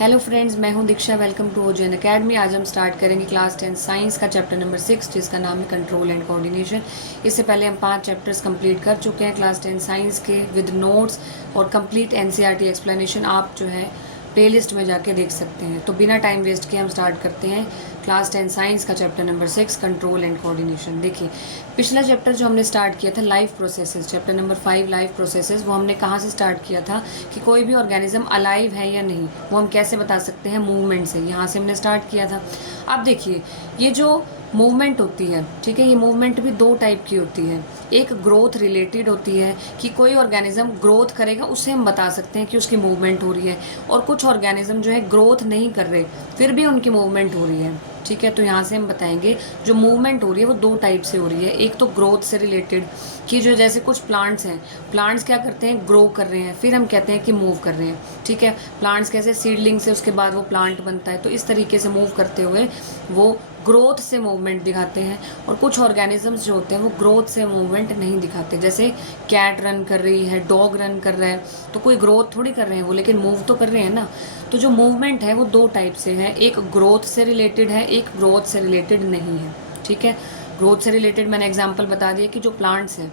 Hello friends, मैं हूं Diksha. Welcome to Ojen academy. आज हम स्टार्ट करेंगे क्लास 10 साइंस का चैप्टर नंबर 6 जिसका नाम है कंट्रोल एंड कोऑर्डिनेशन। इससे पहले हम 5 चैप्टर्स कंप्लीट कर चुके हैं क्लास 10 साइंस के विद नोट्स और कंप्लीट एनसीईआरटी एक्सप्लेनेशन। आप जो है प्लेलिस्ट में जाके देख सकते हैं। तो बिना टाइम वेस्ट किए हम स्टार्ट करते हैं क्लास 10 साइंस का chapter number 6 control and coordination. देखिए, पिछला चैप्टर जो हमने स्टार्ट किया था life processes, chapter number 5 life processes, वो हमने कहाँ से स्टार्ट किया था कि कोई भी ऑर्गेनिज्म अलाइव है या नहीं वो हम कैसे बता सकते हैं, मूवमेंट से। यहाँ से हमने स्टार्ट किया था। अब देखिए, ये जो मूवमेंट होती है, ठीक है, ये मूवमेंट भी 2 टाइप की होती है। एक ग्रोथ रिलेटेड होती है कि कोई ऑर्गेनिज्म ग्रोथ करेगा, उससे हम बता सकते हैं कि उसकी मूवमेंट हो रही है। और कुछ ऑर्गेनिज्म जो है ग्रोथ नहीं कर रहे फिर भी उनकी मूवमेंट हो रही है, ठीक है। तो यहाँ से हम बताएंगे जो मूवमेंट हो रही है वो 2 टाइप से हो रही है। एक तो ग्रोथ से रिलेटेड कि जो जैसे कुछ प्लांट्स हैं, प्लांट्स क्या करते हैं, ग्रो कर रहे हैं, फिर हम कहते हैं कि मूव कर रहे हैं, ठीक है। प्लांट्स कैसे सीडलिंग से उसके बाद वो प्लांट बनता है, तो इस तरीके से मूव करते हुए वो ग्रोथ से मूवमेंट दिखाते हैं। और कुछ ऑर्गेनिजम्स जो होते हैं वो ग्रोथ से मूवमेंट नहीं दिखाते। जैसे कैट रन कर रही है, डॉग रन कर रहा है, तो कोई ग्रोथ थोड़ी कर रहे हैं वो, लेकिन मूव तो कर रहे हैं ना। तो जो मूवमेंट है वो 2 टाइप से है, एक ग्रोथ से रिलेटेड है, एक ग्रोथ से रिलेटेड नहीं है, ठीक है। ग्रोथ से रिलेटेड मैंने एग्जाम्पल बता दिया कि जो प्लांट्स हैं,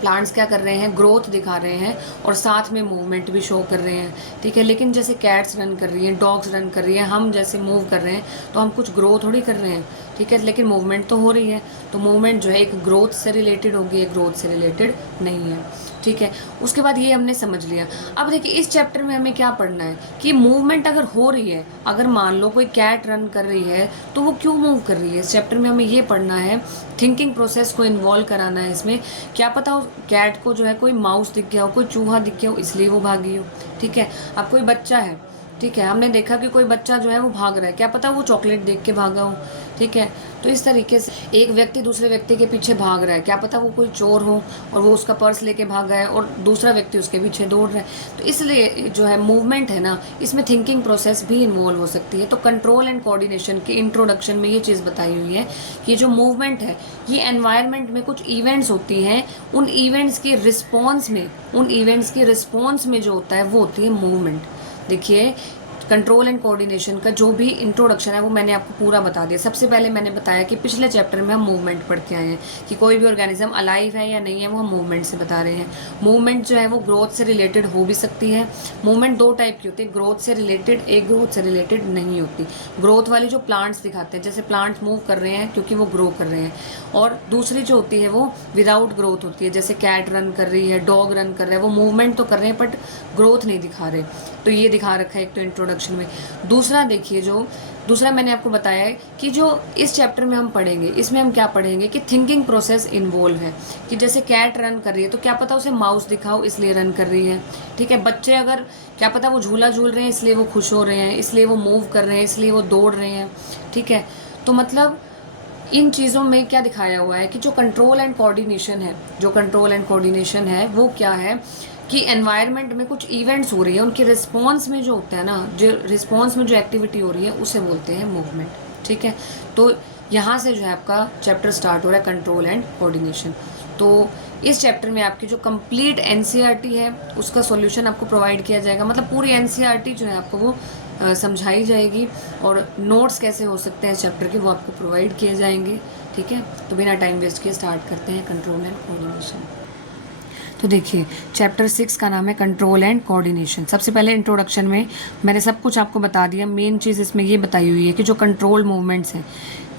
प्लांट्स क्या कर रहे हैं, ग्रोथ दिखा रहे हैं और साथ में मूवमेंट भी शो कर रहे हैं, ठीक है। लेकिन जैसे कैट्स रन कर रही हैं, डॉग्स रन कर रही हैं, हम जैसे मूव कर रहे हैं, तो हम कुछ ग्रो थोड़ी कर रहे हैं, ठीक है, लेकिन मूवमेंट तो हो रही है। तो मूवमेंट जो है एक ग्रोथ से रिलेटेड होगी, एक ग्रोथ से रिलेटेड नहीं है, ठीक है। उसके बाद ये हमने समझ लिया। अब देखिए, इस चैप्टर में हमें क्या पढ़ना है कि मूवमेंट अगर हो रही है, अगर मान लो कोई कैट रन कर रही है तो वो क्यों मूव कर रही है। इस चैप्टर में हमें ये पढ़ना है, थिंकिंग प्रोसेस को इन्वॉल्व कराना है इसमें। क्या पता हो कैट को जो है कोई माउस दिख गया हो, कोई चूहा दिख गया हो, इसलिए वो भागी हो, ठीक है। अब कोई बच्चा है, ठीक है, हमने देखा कि कोई बच्चा जो है वो भाग रहा है, क्या पता वो चॉकलेट देख के भागा हो, ठीक है। तो इस तरीके से एक व्यक्ति दूसरे व्यक्ति के पीछे भाग रहा है, क्या पता वो कोई चोर हो और वो उसका पर्स लेके भागा है और दूसरा व्यक्ति उसके पीछे दौड़ रहा है। तो इसलिए जो है मूवमेंट है ना, इसमें थिंकिंग प्रोसेस भी इन्वॉल्व हो सकती है। तो कंट्रोल एंड कोऑर्डिनेशन के इंट्रोडक्शन में ये चीज़ बताई हुई है कि जो मूवमेंट है ये एनवायरनमेंट में कुछ इवेंट्स होती हैं, उन इवेंट्स के रिस्पॉन्स में, उन इवेंट्स के रिस्पॉन्स में जो होता है वो होती है मूवमेंट। देखिए, कंट्रोल एंड कोऑर्डिनेशन का जो भी इंट्रोडक्शन है वो मैंने आपको पूरा बता दिया। सबसे पहले मैंने बताया कि पिछले चैप्टर में हम मूवमेंट पढ़ के आए हैं कि कोई भी ऑर्गेनिज्म अलाइव है या नहीं है वो हम मूवमेंट से बता रहे हैं। मूवमेंट जो है वो ग्रोथ से रिलेटेड हो भी सकती है। मूवमेंट 2 टाइप की होती है, ग्रोथ से रिलेटेड, एक ग्रोथ से रिलेटेड नहीं होती। ग्रोथ वाली जो प्लांट्स दिखाते हैं, जैसे प्लांट्स मूव कर रहे हैं क्योंकि वो ग्रो कर रहे हैं, और दूसरी जो होती है वो विदाउट ग्रोथ होती है, जैसे कैट रन कर रही है, डॉग रन कर रहा है, वो मूवमेंट तो कर रहे हैं बट ग्रोथ नहीं दिखा रहे। तो ये दिखा रखा है एक तो इंट्रोडक्शन में। दूसरा देखिए, जो दूसरा मैंने आपको बताया है कि जो इस चैप्टर में हम पढ़ेंगे, इसमें हम क्या पढ़ेंगे कि थिंकिंग प्रोसेस इन्वॉल्व है। कि जैसे कैट रन कर रही है तो क्या पता उसे माउस दिखाओ इसलिए रन कर रही है, ठीक है। बच्चे अगर क्या पता वो झूला झूल रहे हैं इसलिए वो खुश हो रहे हैं, इसलिए वो मूव कर रहे हैं, इसलिए वो दौड़ रहे हैं, ठीक है। तो मतलब इन चीज़ों में क्या दिखाया हुआ है कि जो कंट्रोल एंड कोऑर्डिनेशन है, जो कंट्रोल एंड कोऑर्डिनेशन है वो क्या है कि एनवायरनमेंट में कुछ इवेंट्स हो रही है, उनके रिस्पॉन्स में जो होता है ना, जो रिस्पॉन्स में जो एक्टिविटी हो रही है उसे बोलते हैं मूवमेंट, ठीक है। तो यहाँ से जो है आपका चैप्टर स्टार्ट हो रहा है कंट्रोल एंड कोऑर्डिनेशन। तो इस चैप्टर में आपकी जो कंप्लीट एनसीईआरटी है उसका सॉल्यूशन आपको प्रोवाइड किया जाएगा। मतलब पूरी एनसीईआरटी जो है आपको वो समझाई जाएगी और नोट्स कैसे हो सकते हैं इस चैप्टर के वो आपको प्रोवाइड किए जाएंगे, ठीक है। तो बिना टाइम वेस्ट किए स्टार्ट करते हैं कंट्रोल एंड कोऑर्डिनेशन। तो देखिए, चैप्टर 6 का नाम है कंट्रोल एंड कोऑर्डिनेशन। सबसे पहले इंट्रोडक्शन में मैंने सब कुछ आपको बता दिया। मेन चीज़ इसमें ये बताई हुई है कि जो कंट्रोल मूवमेंट्स हैं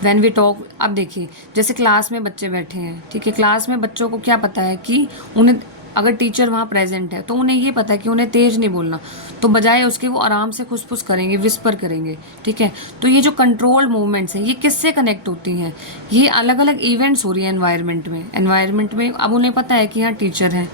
व्हेन वी टॉक। अब देखिए, जैसे क्लास में बच्चे बैठे हैं, ठीक है, क्लास में बच्चों को क्या पता है कि उन्हें, अगर टीचर वहाँ प्रेजेंट है तो उन्हें ये पता है कि उन्हें तेज नहीं बोलना, तो बजाय उसके वो आराम से खुसफुस करेंगे, विस्पर करेंगे, ठीक है। तो ये जो कंट्रोल मूवमेंट्स हैं ये किससे कनेक्ट होती हैं, ये अलग अलग इवेंट्स हो रही है एनवायरनमेंट में। अब उन्हें पता है कि यहाँ टीचर है,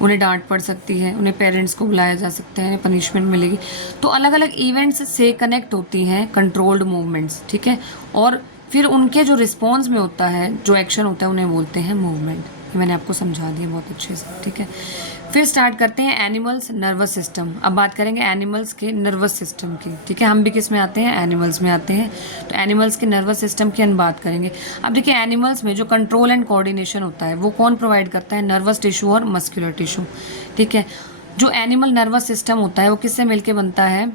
उन्हें डांट पड़ सकती है, उन्हें पेरेंट्स को बुलाया जा सकता है, पनिशमेंट मिलेगी। तो अलग अलग इवेंट्स से कनेक्ट होती हैं कंट्रोल्ड मूवमेंट्स, ठीक है। और फिर उनके जो रिस्पॉन्स में होता है, जो एक्शन होता है, उन्हें बोलते हैं मूवमेंट। ये मैंने आपको समझा दिया बहुत अच्छे से, ठीक है। फिर स्टार्ट करते हैं एनिमल्स नर्वस सिस्टम। अब बात करेंगे एनिमल्स के नर्वस सिस्टम की, ठीक है। हम भी किस में आते हैं, एनिमल्स में आते हैं। तो एनिमल्स के नर्वस सिस्टम की हम बात करेंगे। अब देखिए, एनिमल्स में जो कंट्रोल एंड कोऑर्डिनेशन होता है वो कौन प्रोवाइड करता है, नर्वस टिश्यू और मस्कुलर टिश्यू, ठीक है। जो एनिमल नर्वस सिस्टम होता है वो किससे मिलकर बनता है,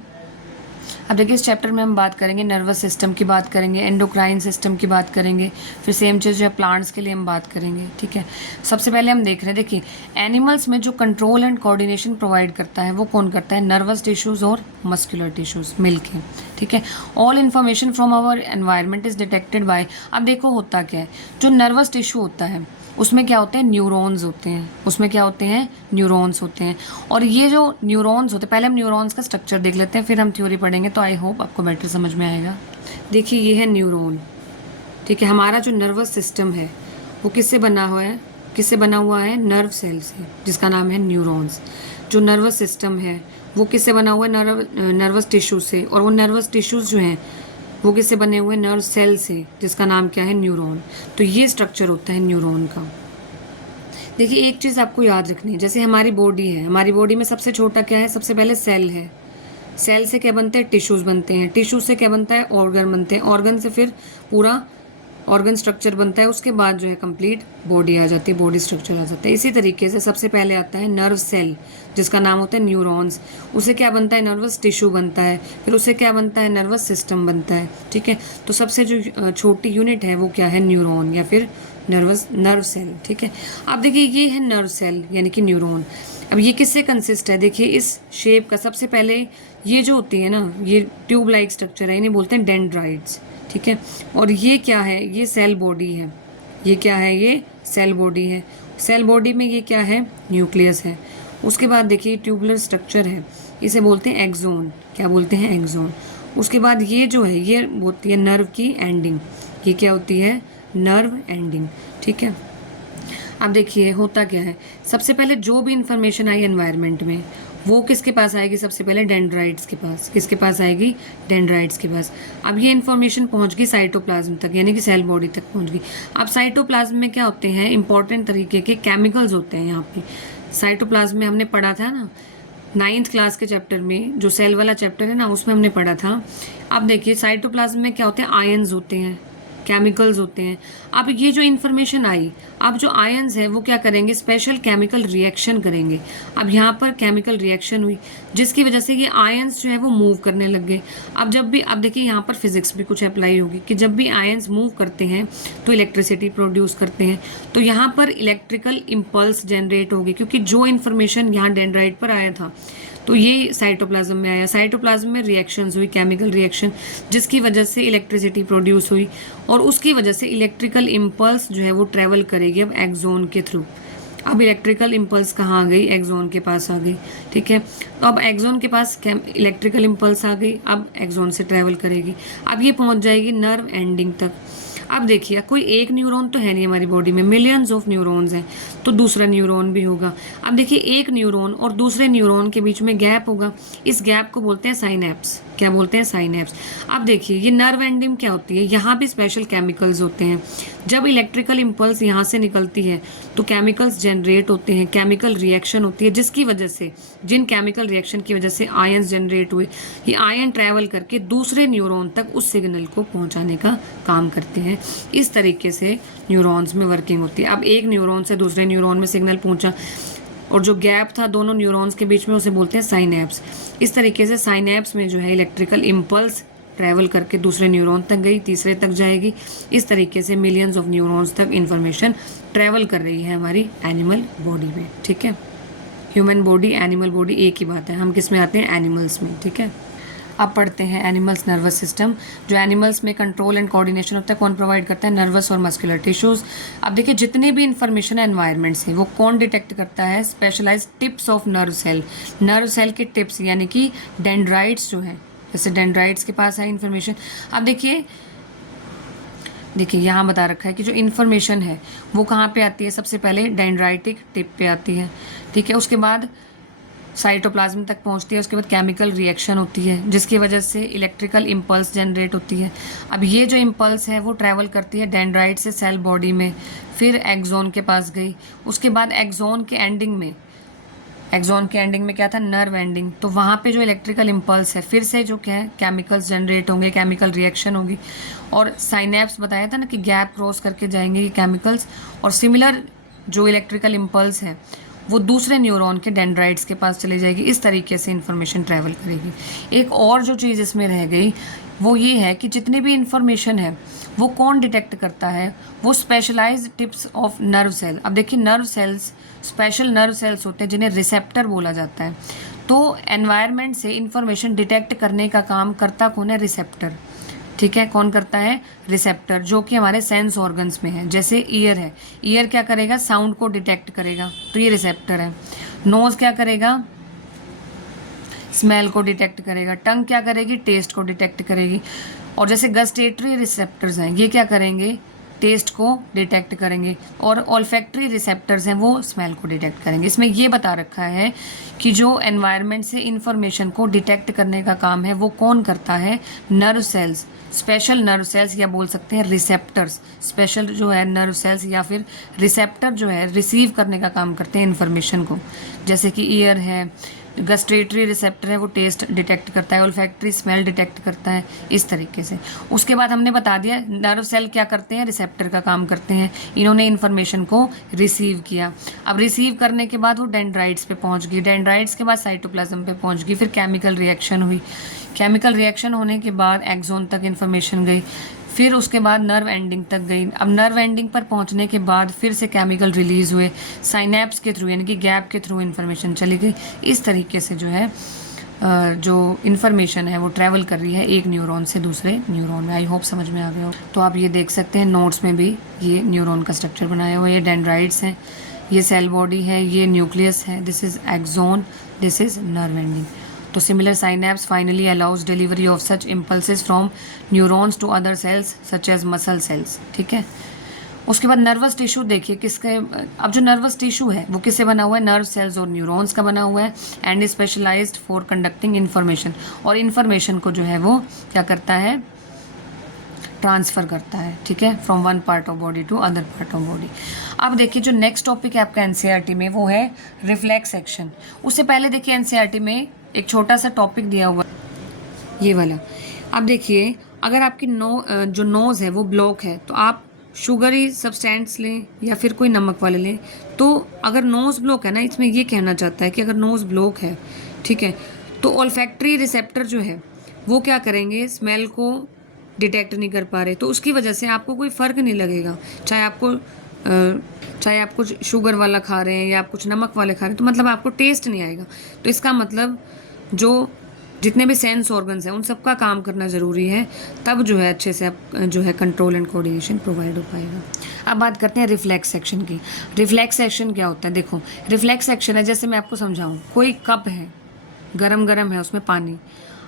अब देखिए इस चैप्टर में हम बात करेंगे नर्वस सिस्टम की बात करेंगे, एंडोक्राइन सिस्टम की बात करेंगे, फिर सेम चीज़ जो है प्लांट्स के लिए हम बात करेंगे। ठीक है, सबसे पहले हम देख रहे हैं, देखिए एनिमल्स में जो कंट्रोल एंड कोऑर्डिनेशन प्रोवाइड करता है वो कौन करता है? नर्वस टिश्यूज़ और मस्कुलर टिश्यूज़ मिलके। ठीक है, all information from our environment is detected by, अब देखो होता क्या है, जो नर्वस टिश्यू होता है उसमें क्या होते हैं? न्यूरॉन्स होते हैं, उसमें क्या होते हैं? न्यूरॉन्स होते हैं। और ये जो न्यूरॉन्स होते हैं, पहले हम न्यूरॉन्स का स्ट्रक्चर देख लेते हैं, फिर हम थ्योरी पढ़ेंगे, तो आई होप आपको बेटर समझ में आएगा। देखिए ये है न्यूरॉन। ठीक है, हमारा जो नर्वस सिस्टम है वो किससे बना हुआ है? किससे बना हुआ है? नर्व सेल से, जिसका नाम है न्यूरॉन्स। जो नर्वस सिस्टम है वो किससे बना हुआ है? नर्वस टिश्यू से। और वो नर्वस टिश्यूज़ जो हैं वो किससे बने हुए? नर्व सेल से, जिसका नाम क्या है? न्यूरॉन। तो ये स्ट्रक्चर होता है न्यूरॉन का। देखिए एक चीज़ आपको याद रखनी है, जैसे हमारी बॉडी है, हमारी बॉडी में सबसे छोटा क्या है? सबसे पहले सेल है। सेल से क्या बनते हैं? टिश्यूज़ बनते हैं। टिश्यू से क्या बनता है? ऑर्गन बनते हैं। ऑर्गन से फिर पूरा ऑर्गन स्ट्रक्चर बनता है, उसके बाद जो है कंप्लीट बॉडी आ जाती है, बॉडी स्ट्रक्चर आ जाता है। इसी तरीके से सबसे पहले आता है नर्व सेल, जिसका नाम होता है न्यूरॉन्स। उसे क्या बनता है? नर्वस टिश्यू बनता है। फिर उसे क्या बनता है? नर्वस सिस्टम बनता है। ठीक है, तो सबसे जो छोटी यूनिट है वो क्या है? न्यूरॉन या फिर नर्व सेल। ठीक है, अब देखिए ये है नर्व सेल यानी कि न्यूरॉन। अब ये किससे कंसिस्ट है? देखिए इस शेप का, सबसे पहले ये जो होती है ना, ये ट्यूब लाइक स्ट्रक्चर है, इन्हें बोलते हैं डेंड्राइट्स। ठीक है, और ये क्या है? ये सेल बॉडी है। ये क्या है? ये सेल बॉडी है। सेल बॉडी में ये क्या है? न्यूक्लियस है। उसके बाद देखिए ट्यूबुलर स्ट्रक्चर है, इसे बोलते हैं एक्सोन। क्या बोलते हैं? एक्सोन। उसके बाद ये जो है ये होती है नर्व की एंडिंग। ये क्या होती है? Nerve ending. ठीक है, अब देखिए होता क्या है, सबसे पहले जो भी इंफॉर्मेशन आई एनवायरनमेंट में वो किसके पास आएगी? सबसे पहले डेंड्राइट्स के पास। किसके पास आएगी? डेंड्राइट्स के पास। अब ये इन्फॉर्मेशन पहुंच गई साइटोप्लाज्म तक, यानी कि सेल बॉडी तक पहुंच गई। अब साइटोप्लाज्म में क्या होते हैं? इंपॉर्टेंट तरीके के केमिकल्स होते हैं यहाँ पे। साइटोप्लाज्म में हमने पढ़ा था ना 9th क्लास के चैप्टर में, जो सेल वाला चैप्टर है ना, उसमें हमने पढ़ा था। अब देखिए साइटोप्लाज्म में क्या होते हैं? आयन्स होते हैं, केमिकल्स होते हैं। अब ये जो इन्फॉर्मेशन आई, अब जो आयंस है वो क्या करेंगे? स्पेशल केमिकल रिएक्शन करेंगे। अब यहाँ पर केमिकल रिएक्शन हुई, जिसकी वजह से ये आयंस जो है वो मूव करने लग गए। अब जब भी, अब देखिए यहाँ पर फिजिक्स भी कुछ अप्लाई होगी कि जब भी आयंस मूव करते हैं तो इलेक्ट्रिसिटी प्रोड्यूस करते हैं। तो यहाँ पर इलेक्ट्रिकल इम्पल्स जनरेट होगी, क्योंकि जो इन्फॉर्मेशन यहाँ डेंड्राइट पर आया था तो ये साइटोप्लाज्म में आया। साइटोप्लाज्म में रिएक्शंस हुई, केमिकल रिएक्शन, जिसकी वजह से इलेक्ट्रिसिटी प्रोड्यूस हुई, और उसकी वजह से इलेक्ट्रिकल इम्पल्स जो है वो ट्रेवल करेगी अब एक्सोन के थ्रू। अब इलेक्ट्रिकल इम्पल्स कहाँ आ गई? एक्सोन के पास आ गई। ठीक है, तो अब एक्सोन के पास इलेक्ट्रिकल इम्पल्स आ गई, अब एक्सोन से ट्रेवल करेगी, अब ये पहुंच जाएगी नर्व एंडिंग तक। अब देखिए कोई एक न्यूरॉन तो है नहीं हमारी बॉडी में, मिलियंस ऑफ न्यूरॉन्स हैं, तो दूसरा न्यूरॉन भी होगा। अब देखिए एक न्यूरॉन और दूसरे न्यूरॉन के बीच में गैप होगा, इस गैप को बोलते हैं साइनेप्स। क्या बोलते हैं? साइनेप्स। अब देखिए ये नर्व एंडिंग क्या होती है? यहाँ भी स्पेशल केमिकल्स होते हैं। जब इलेक्ट्रिकल इम्पल्स यहाँ से निकलती है तो केमिकल्स जनरेट होते हैं, केमिकल रिएक्शन होती है, जिसकी वजह से, जिन केमिकल रिएक्शन की वजह से आयंस जनरेट हुए, ये आयन ट्रैवल करके दूसरे न्यूरॉन तक उस सिग्नल को पहुंचाने का काम करते हैं। इस तरीके से न्यूरॉन्स में वर्किंग होती है। अब एक न्यूरॉन से दूसरे न्यूरॉन में सिग्नल पहुंचा, और जो गैप था दोनों न्यूरॉन्स के बीच में उसे बोलते हैं साइनेप्स। इस तरीके से साइनेप्स में जो है इलेक्ट्रिकल इम्पल्स ट्रैवल करके दूसरे न्यूरॉन तक गई, तीसरे तक जाएगी। इस तरीके से मिलियंस ऑफ न्यूरॉन्स तक इंफॉर्मेशन ट्रैवल कर रही है हमारी एनिमल बॉडी में। ठीक है, ह्यूमन बॉडी, एनिमल बॉडी एक ही बात है। हम किस में आते हैं? एनिमल्स में। ठीक है, अब पढ़ते हैं एनिमल्स नर्वस सिस्टम। जो एनिमल्स में कंट्रोल एंड कोऑर्डिनेशन होता है कौन प्रोवाइड करता है? नर्वस और मस्कुलर टिश्यूज। अब देखिए जितने भी इंफॉर्मेशन है एनवायरनमेंट से वो कौन डिटेक्ट करता है? Specialised tips of nerve cell. Nerve cell के टिप्स यानी कि डेंड्राइट्स जो है, जैसे डेंड्राइट्स के पास है इंफॉर्मेशन। अब देखिए यहाँ बता रखा है कि जो इन्फॉर्मेशन है वो कहाँ पे आती है? सबसे पहले डेंड्राइटिक टिप पे आती है। ठीक है, उसके बाद साइटोप्लाज्म तक पहुंचती है, उसके बाद केमिकल रिएक्शन होती है, जिसकी वजह से इलेक्ट्रिकल इम्पल्स जनरेट होती है। अब ये जो इम्पल्स है वो ट्रैवल करती है डेंड्राइट से सेल बॉडी में, फिर एक्सोन के पास गई। उसके बाद एक्सोन के एंडिंग में क्या था? Nerve ending. तो वहाँ पे जो इलेक्ट्रिकल इम्पल्स है फिर से जो क्या है? केमिकल्स जनरेट होंगे, केमिकल रिएक्शन होगी, और साइनेप्स बताया था ना कि गैप क्रॉस करके जाएंगे ये केमिकल्स, और सिमिलर जो इलेक्ट्रिकल इम्पल्स है वो दूसरे न्यूरॉन के डेंड्राइट्स के पास चली जाएगी। इस तरीके से इन्फॉर्मेशन ट्रैवल करेगी। एक और जो चीज़ इसमें रह गई वो ये है कि जितनी भी इंफॉर्मेशन है वो कौन डिटेक्ट करता है, वो specialised tips of nerve cell. अब देखिए nerve cells special nerve cells होते हैं जिन्हें रिसेप्टर बोला जाता है। तो एनवायरनमेंट से इंफॉर्मेशन डिटेक्ट करने का काम करता कौन है, रिसेप्टर। ठीक है, कौन करता है, रिसेप्टर, जो कि हमारे सेंस ऑर्गन्स में है। जैसे ईयर है, ईयर क्या करेगा, साउंड को डिटेक्ट करेगा, तो ये रिसेप्टर है। नोज क्या करेगा, स्मेल को डिटेक्ट करेगा। टंग क्या करेगी, टेस्ट को डिटेक्ट करेगी। और जैसे गस्टेटरी रिसेप्टर्स हैं, ये क्या करेंगे, टेस्ट को डिटेक्ट करेंगे। और ऑल्फैक्टरी रिसेप्टर्स हैं, वो स्मेल को डिटेक्ट करेंगे। इसमें ये बता रखा है कि जो एनवायरनमेंट से इंफॉर्मेशन को डिटेक्ट करने का काम है वो कौन करता है, nerve cells, special nerve sales, या बोल सकते हैं रिसेप्टर्स। स्पेशल जो है नर्व सेल्स या फिर रिसेप्टर जो है रिसीव करने का काम करते हैं इन्फॉर्मेशन को। जैसे कि ईयर है, गस्ट्रेटरी रिसेप्टर है, वो टेस्ट डिटेक्ट करता है, ओल्फैक्टरी स्मेल डिटेक्ट करता है, इस तरीके से। उसके बाद हमने बता दिया नर्व सेल क्या करते हैं, रिसेप्टर का काम करते हैं। इन्होंने इन्फॉर्मेशन को रिसीव किया। अब रिसीव करने के बाद वो डेंड्राइट्स पे पहुंच गई, डेंड्राइट्स के बाद साइटोप्लाज्म पे पहुंच गई, फिर केमिकल रिएक्शन हुई, केमिकल रिएक्शन होने के बाद एक्सोन तक इन्फॉर्मेशन गई, फिर उसके बाद नर्व एंडिंग तक गई। अब नर्व एंडिंग पर पहुंचने के बाद फिर से केमिकल रिलीज हुए, साइनेप्स के थ्रू यानी कि गैप के थ्रू इन्फॉर्मेशन चली गई। इस तरीके से जो है जो इन्फॉर्मेशन है वो ट्रैवल कर रही है एक न्यूरॉन से दूसरे न्यूरॉन में। आई होप समझ में आ गया हो। तो आप ये देख सकते हैं नोट्स में भी ये न्यूरॉन का स्ट्रक्चर बनाया हुआ है। ये डेंड्राइट्स हैं, ये सेल बॉडी है, ये न्यूक्लियस है, this is axon, this is nerve ending. तो similar synapse finally allows delivery of such impulses from neurons to other cells such as muscle cells. ठीक है, उसके बाद नर्वस टिश्यू देखिए किसके, अब जो नर्वस टिश्यू है वो किससे बना हुआ है, नर्व सेल्स और न्यूरॉन्स का बना हुआ है, and specialised for conducting information. और इन्फॉर्मेशन को जो है वो क्या करता है, ट्रांसफ़र करता है। ठीक है, from one part of body to other part of body. अब देखिए जो नेक्स्ट टॉपिक है आपका एनसीईआरटी में वो है रिफ्लेक्स एक्शन। उससे पहले देखिए एनसीईआरटी में एक छोटा सा टॉपिक दिया हुआ ये वाला। अब देखिए अगर आपकी जो नोज़ है वो ब्लॉक है तो आप शुगरी सब्सटेंस लें या फिर कोई नमक वाले लें। तो अगर नोज़ ब्लॉक है ना, इसमें ये कहना चाहता है कि अगर नोज़ ब्लॉक है, ठीक है, तो ऑल्फैक्टरी रिसेप्टर जो है वो क्या करेंगे, स्मेल को डिटेक्ट नहीं कर पा रहे, तो उसकी वजह से आपको कोई फ़र्क नहीं लगेगा। चाहे आप कुछ शुगर वाला खा रहे हैं या आप कुछ नमक वाले खा रहे हैं, तो मतलब आपको टेस्ट नहीं आएगा। तो इसका मतलब जो जितने भी सेंस ऑर्गन्स हैं उन सबका काम करना ज़रूरी है, तब जो है अच्छे से आप जो है कंट्रोल एंड कोऑर्डिनेशन प्रोवाइड हो पाएगा। अब बात करते हैं रिफ्लेक्स एक्शन की। रिफ्लेक्स एक्शन क्या होता है, देखो रिफ्लेक्स एक्शन है, जैसे मैं आपको समझाऊँ, कोई कप है, गरम है, उसमें पानी,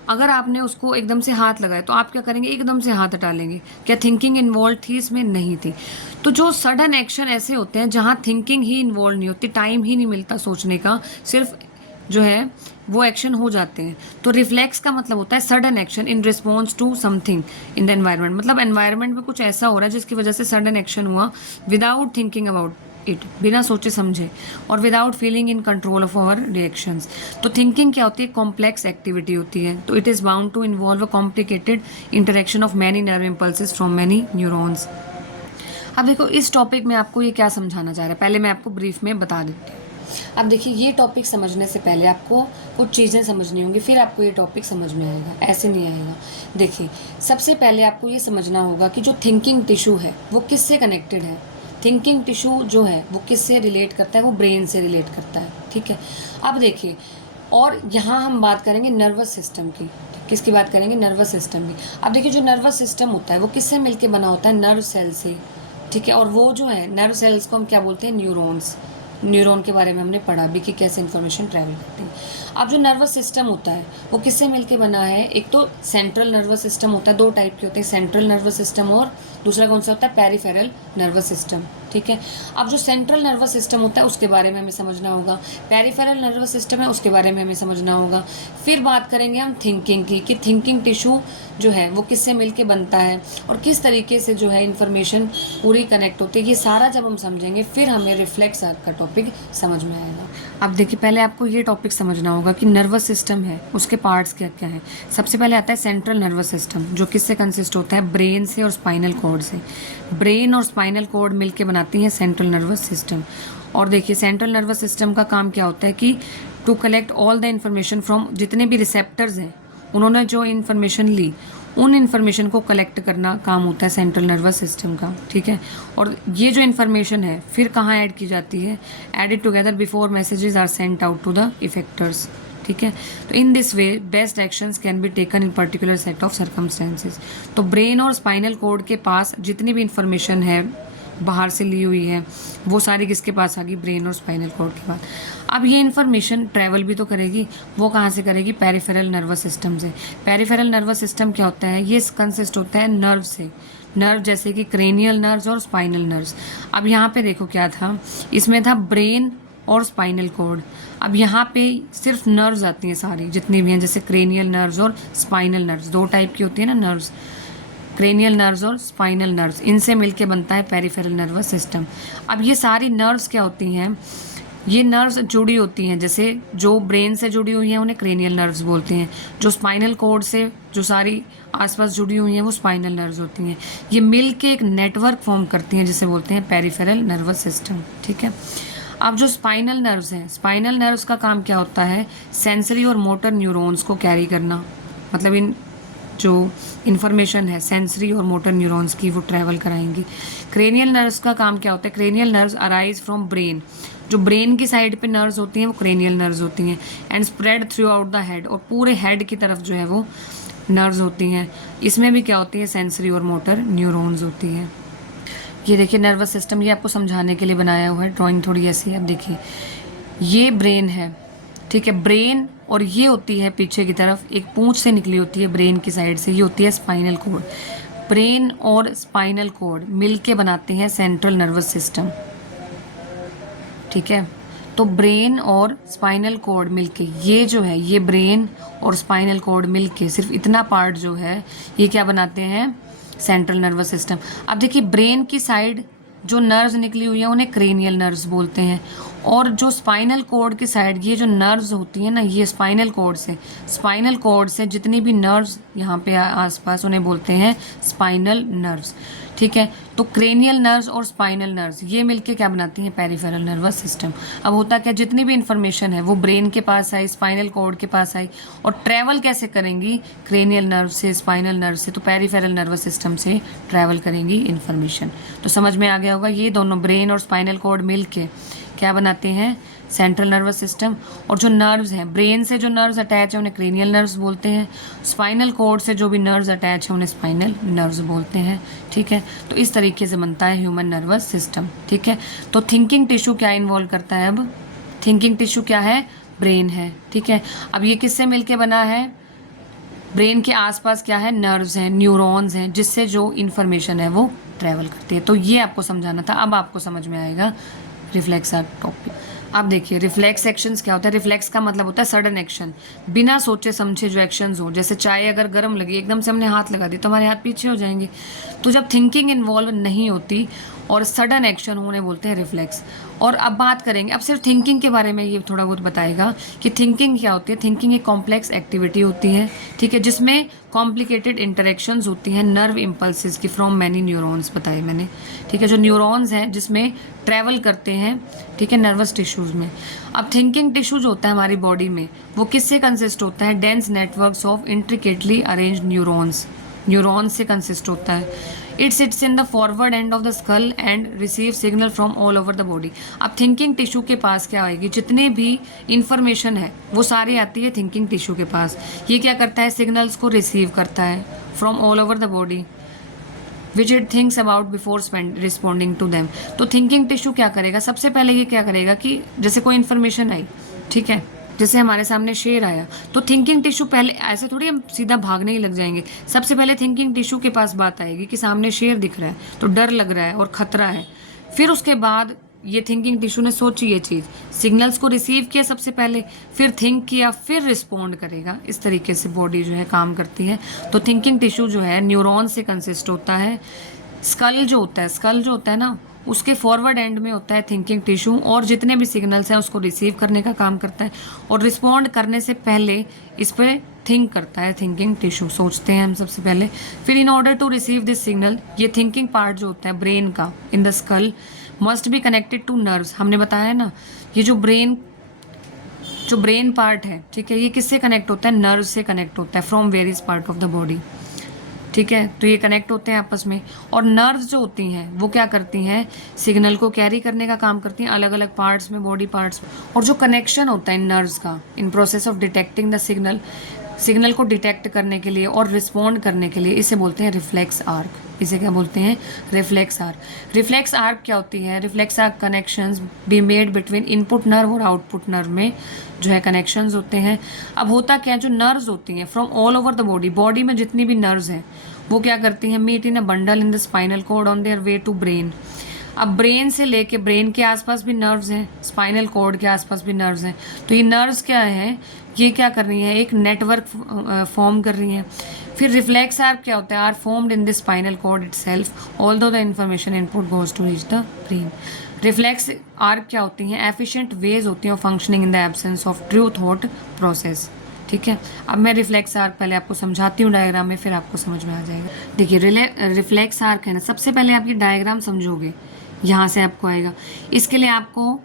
अगर आपने उसको एकदम से हाथ लगाया तो आप क्या करेंगे, एकदम से हाथ हटा लेंगे। क्या थिंकिंग इन्वॉल्व थी इसमें? नहीं थी। तो जो सडन एक्शन ऐसे होते हैं जहाँ थिंकिंग ही इन्वॉल्व नहीं होती, टाइम ही नहीं मिलता सोचने का, सिर्फ जो है वो एक्शन हो जाते हैं। तो रिफ्लेक्स का मतलब होता है sudden action in response to something in the environment. मतलब एनवायरनमेंट में कुछ ऐसा हो रहा है जिसकी वजह से सडन एक्शन हुआ, विदाउट थिंकिंग अबाउट इट, बिना सोचे समझे, और without feeling in control of our reactions. तो थिंकिंग क्या होती है, कॉम्प्लेक्स एक्टिविटी होती है। तो it is bound to involve a complicated interaction of many nerve impulses from many neurons. अब देखो इस टॉपिक में आपको ये क्या समझाना चाह रहा है, पहले मैं आपको ब्रीफ में बता देती हूँ। अब देखिए ये टॉपिक समझने से पहले आपको कुछ चीज़ें समझनी होंगी, फिर आपको ये टॉपिक समझ में आएगा, ऐसे नहीं आएगा। देखिए सबसे पहले आपको ये समझना होगा कि जो थिंकिंग टिश्यू है वो किससे कनेक्टेड है। थिंकिंग टिश्यू जो है वो किससे रिलेट करता है, वो ब्रेन से रिलेट करता है। ठीक है, अब देखिए, और यहाँ हम बात करेंगे नर्वस सिस्टम की। किसकी बात करेंगे, नर्वस सिस्टम की। अब देखिए जो नर्वस सिस्टम होता है वो किससे मिलके बना होता है, नर्व सेल से। ठीक है, और वो जो है नर्व सेल्स को हम क्या बोलते हैं, न्यूरॉन्स। न्यूरॉन के बारे में हमने पढ़ा भी कि कैसे इन्फॉर्मेशन ट्रैवल करती है। अब जो नर्वस सिस्टम होता है वो किससे मिलके बना है, एक तो सेंट्रल नर्वस सिस्टम होता है, दो टाइप के होते हैं, सेंट्रल नर्वस सिस्टम और दूसरा कौन सा होता है, पेरिफेरल नर्वस सिस्टम। ठीक है, अब जो सेंट्रल नर्वस सिस्टम होता है उसके बारे में हमें समझना होगा, पेरिफेरल नर्वस सिस्टम है उसके बारे में हमें समझना होगा। फिर बात करेंगे हम थिंकिंग की, कि थिंकिंग टिश्यू जो है वो किससे मिलके बनता है और किस तरीके से जो है इन्फॉर्मेशन पूरी कनेक्ट होती है। ये सारा जब हम समझेंगे फिर हमें रिफ्लेक्स का टॉपिक समझ में आएगा। अब देखिए पहले आपको ये टॉपिक समझना होगा कि नर्वस सिस्टम है उसके पार्ट्स क्या क्या हैं। सबसे पहले आता है सेंट्रल नर्वस सिस्टम, जो किससे कंसिस्ट होता है, ब्रेन से और स्पाइनल कॉर्ड से। ब्रेन और स्पाइनल कॉर्ड मिलके बनाती हैं सेंट्रल नर्वस सिस्टम। और देखिए सेंट्रल नर्वस सिस्टम का काम क्या होता है कि to collect all the information from जितने भी रिसेप्टर्स हैं, उन्होंने जो इन्फॉर्मेशन ली उन इन्फॉर्मेशन को कलेक्ट करना काम होता है सेंट्रल नर्वस सिस्टम का, ठीक है। और ये जो इन्फॉर्मेशन है फिर कहाँ ऐड की जाती है, added together before messages are sent out to the effectors, ठीक है। तो in this way best actions can be taken in particular set of circumstances. तो ब्रेन और स्पाइनल कोड के पास जितनी भी इंफॉर्मेशन है बाहर से ली हुई है वो सारी किसके पास आ गई, ब्रेन और स्पाइनल कोड के पास। अब ये इन्फॉर्मेशन ट्रैवल भी तो करेगी, वो कहाँ से करेगी, पेरिफेरल नर्वस सिस्टम से। पेरिफेरल नर्वस सिस्टम क्या होता है, ये कंसिस्ट होता है नर्व से, नर्व जैसे कि क्रेनियल नर्व्स और स्पाइनल नर्व्स। अब यहाँ पे देखो क्या था, इसमें था ब्रेन और स्पाइनल कोड। अब यहाँ पे सिर्फ नर्व्स आती हैं सारी जितनी भी हैं, जैसे क्रेनियल नर्व्स और स्पाइनल नर्व्स, दो टाइप की होती है ना नर्व्स, क्रेनियल नर्व्स और स्पाइनल नर्व्स, इनसे मिलके बनता है पेरिफेरल नर्वस सिस्टम। अब ये सारी नर्व्स क्या होती हैं, ये नर्व्स जुड़ी होती हैं, जैसे जो ब्रेन से जुड़ी हुई हैं उन्हें क्रेनियल नर्व्स बोलते हैं, जो स्पाइनल कोड से जो सारी आसपास जुड़ी हुई हैं वो स्पाइनल नर्व्स होती हैं। ये मिल के एक नेटवर्क फॉर्म करती हैं जिसे बोलते हैं पेरिफेरल नर्वस सिस्टम, ठीक है। अब जो स्पाइनल नर्व्स हैं, स्पाइनल नर्व्स का काम क्या होता है, सेंसरी और मोटर न्यूरॉन्स को कैरी करना, मतलब इन जो इन्फॉर्मेशन है सेंसरी और मोटर न्यूरॉन्स की वो ट्रैवल कराएंगी। क्रेनियल नर्व्स का काम क्या होता है, cranial nerves arise from brain, जो ब्रेन की साइड पे नर्व्स होती हैं वो क्रेनियल नर्व्स होती हैं, and spread through out the head, और पूरे हेड की तरफ जो है वो नर्व्स होती हैं। इसमें भी क्या होती है, सेंसरी और मोटर न्यूरॉन्स होती हैं। ये देखिए नर्वस सिस्टम, ये आपको समझाने के लिए बनाया हुआ है, ड्राइंग थोड़ी ऐसी है। अब देखिए ये ब्रेन है, ठीक है, ब्रेन, और ये होती है पीछे की तरफ एक पूंछ से निकली होती है ब्रेन की साइड से, ये होती है स्पाइनल कोड। ब्रेन और स्पाइनल कोड मिलके बनाते हैं सेंट्रल नर्वस सिस्टम, ठीक है। तो ब्रेन और स्पाइनल कोड मिलके, ये जो है ये ब्रेन और स्पाइनल कोड मिलके सिर्फ इतना पार्ट जो है ये क्या बनाते हैं, सेंट्रल नर्वस सिस्टम। अब देखिए ब्रेन की साइड जो नर्व्स निकली हुई हैं उन्हें क्रेनियल नर्व्स बोलते हैं, और जो स्पाइनल कोड की साइड ये जो नर्व्स होती हैं ना, ये स्पाइनल कोड से जितनी भी नर्व्स यहाँ पे आसपास उन्हें बोलते हैं स्पाइनल नर्व्स, ठीक है। तो क्रेनियल नर्व्स और स्पाइनल नर्व्स ये मिलके क्या बनाती हैं, पेरिफेरल नर्वस सिस्टम। अब होता क्या, जितनी भी इंफॉर्मेशन है वो ब्रेन के पास आई, स्पाइनल कोड के पास आई, और ट्रैवल कैसे करेंगी, क्रेनियल नर्व से, स्पाइनल नर्व से, तो पेरिफेरल नर्वस सिस्टम से ट्रैवल करेंगी इन्फॉर्मेशन। तो समझ में आ गया होगा, ये दोनों ब्रेन और स्पाइनल कोड मिलके क्या बनाते हैं, सेंट्रल नर्वस सिस्टम। और जो नर्व्स हैं, ब्रेन से जो नर्व्स अटैच है उन्हें क्रेनियल नर्व्स बोलते हैं, स्पाइनल कोड से जो भी नर्व्स अटैच है उन्हें स्पाइनल नर्व्स बोलते हैं, ठीक है। तो इस तरीके से बनता है ह्यूमन नर्वस सिस्टम, ठीक है। तो थिंकिंग टिश्यू क्या इन्वॉल्व करता है, अब थिंकिंग टिश्यू क्या है, ब्रेन है, ठीक है। अब ये किससे मिलके बना है, ब्रेन के आसपास क्या है, नर्व्स हैं, न्यूरॉन्स हैं, जिससे जो इन्फॉर्मेशन है वो ट्रैवल करती है। तो ये आपको समझाना था, अब आपको समझ में आएगा रिफ्लेक्स टॉपिक। अब देखिए रिफ्लेक्स एक्शंस क्या होता है, रिफ्लेक्स का मतलब होता है सडन एक्शन, बिना सोचे समझे जो एक्शंस हो, जैसे चाय अगर गर्म लगी एकदम से हमने हाथ लगा दी तो हमारे हाथ पीछे हो जाएंगे। तो जब थिंकिंग इन्वॉल्व नहीं होती और सडन एक्शन उन्हें बोलते हैं रिफ्लेक्स। और अब बात करेंगे, अब सिर्फ थिंकिंग के बारे में ये थोड़ा बहुत बताएगा कि थिंकिंग क्या होती है। थिंकिंग एक कॉम्प्लेक्स एक्टिविटी होती है, ठीक है, जिसमें कॉम्प्लिकेटेड इंटरेक्शंस होती हैं नर्व इम्पल्सेस की फ्रॉम मैनी न्यूरॉन्स, बताए मैंने, ठीक है, जो न्यूरॉन्स हैं जिसमें ट्रैवल करते हैं, ठीक है, नर्वस टिश्यूज़ में। अब थिंकिंग टिश्यू जो होता है हमारी बॉडी में वो किससे कंसिस्ट होता है, dense networks of intricately arranged neurons से कंसिस्ट होता है। It sits in the forward end of the skull and receive signal from all over the body. अब थिंकिंग टिश्यू के पास क्या आएगी, जितने भी इंफॉर्मेशन है वो सारी आती है थिंकिंग टिश्यू के पास। ये क्या करता है, सिग्नल्स को रिसीव करता है from all over the body which it thinks about before responding to them. तो थिंकिंग टिश्यू क्या करेगा, सबसे पहले ये क्या करेगा कि जैसे कोई इन्फॉर्मेशन आई, ठीक है, जैसे हमारे सामने शेर आया, तो थिंकिंग टिश्यू पहले, ऐसे थोड़ी हम सीधा भागने ही लग जाएंगे, सबसे पहले थिंकिंग टिश्यू के पास बात आएगी कि सामने शेर दिख रहा है तो डर लग रहा है और खतरा है। फिर उसके बाद ये थिंकिंग टिश्यू ने सोची ये चीज़, सिग्नल्स को रिसीव किया सबसे पहले, फिर थिंक किया, फिर रिस्पॉन्ड करेगा। इस तरीके से बॉडी जो है काम करती है। तो थिंकिंग टिश्यू जो है न्यूरॉन से कंसिस्ट होता है। स्कल जो होता है ना, उसके फॉरवर्ड एंड में होता है थिंकिंग टिश्यू, और जितने भी सिग्नल्स हैं उसको रिसीव करने का काम करता है, और रिस्पॉन्ड करने से पहले इस पर थिंक करता है थिंकिंग टिश्यू, सोचते हैं हम सबसे पहले। फिर in order to receive this signal, ये थिंकिंग पार्ट जो होता है ब्रेन का in the skull must be connected to nerves. हमने बताया है ना, ये जो ब्रेन पार्ट है, ठीक है, ये किससे कनेक्ट होता है? नर्व से कनेक्ट होता है from various part of the body, ठीक है। तो ये कनेक्ट होते हैं आपस में, और नर्व्स जो होती हैं वो क्या करती हैं? सिग्नल को कैरी करने का काम करती हैं अलग अलग पार्ट्स में, बॉडी पार्ट्स में। और जो कनेक्शन होता है इन नर्व्स का इन process of detecting the signal को डिटेक्ट करने के लिए और रिस्पॉन्ड करने के लिए, इसे बोलते हैं रिफ्लेक्स आर्क। इसे क्या बोलते हैं? Reflex arc. रिफ्लेक्स आर्क क्या होती है? Reflex arc connections be made between input nerve और आउटपुट नर्व में जो है कनेक्शंस होते हैं। अब होता क्या है, जो नर्व्स होती हैं from all over the body में जितनी भी नर्व्स हैं वो क्या करती हैं? Meet in a bundle in the spinal cord on their way to brain. अब ब्रेन से लेके, ब्रेन के आसपास भी नर्व्स हैं, स्पाइनल कॉर्ड के आसपास भी नर्व्स हैं। तो ये नर्व्स क्या है? ये क्या कर रही हैं? एक नेटवर्क फॉर्म कर रही हैं। फिर रिफ्लेक्स आर्क क्या होता है? Are formed in the spinal cord itself although the information input goes to reach the brain. Reflex arc क्या होती हैं? एफिशिएंट वेज होती हैं functioning in the absence of true thought process, ठीक है। अब मैं रिफ्लेक्स आर्क पहले आपको समझाती हूँ डायग्राम में, फिर आपको समझ में आ जाएगा। देखिए रिफ्लेक्स आर्क है ना, सबसे पहले आप ये डायग्राम समझोगे, यहाँ से आपको आएगा। इसके लिए आपको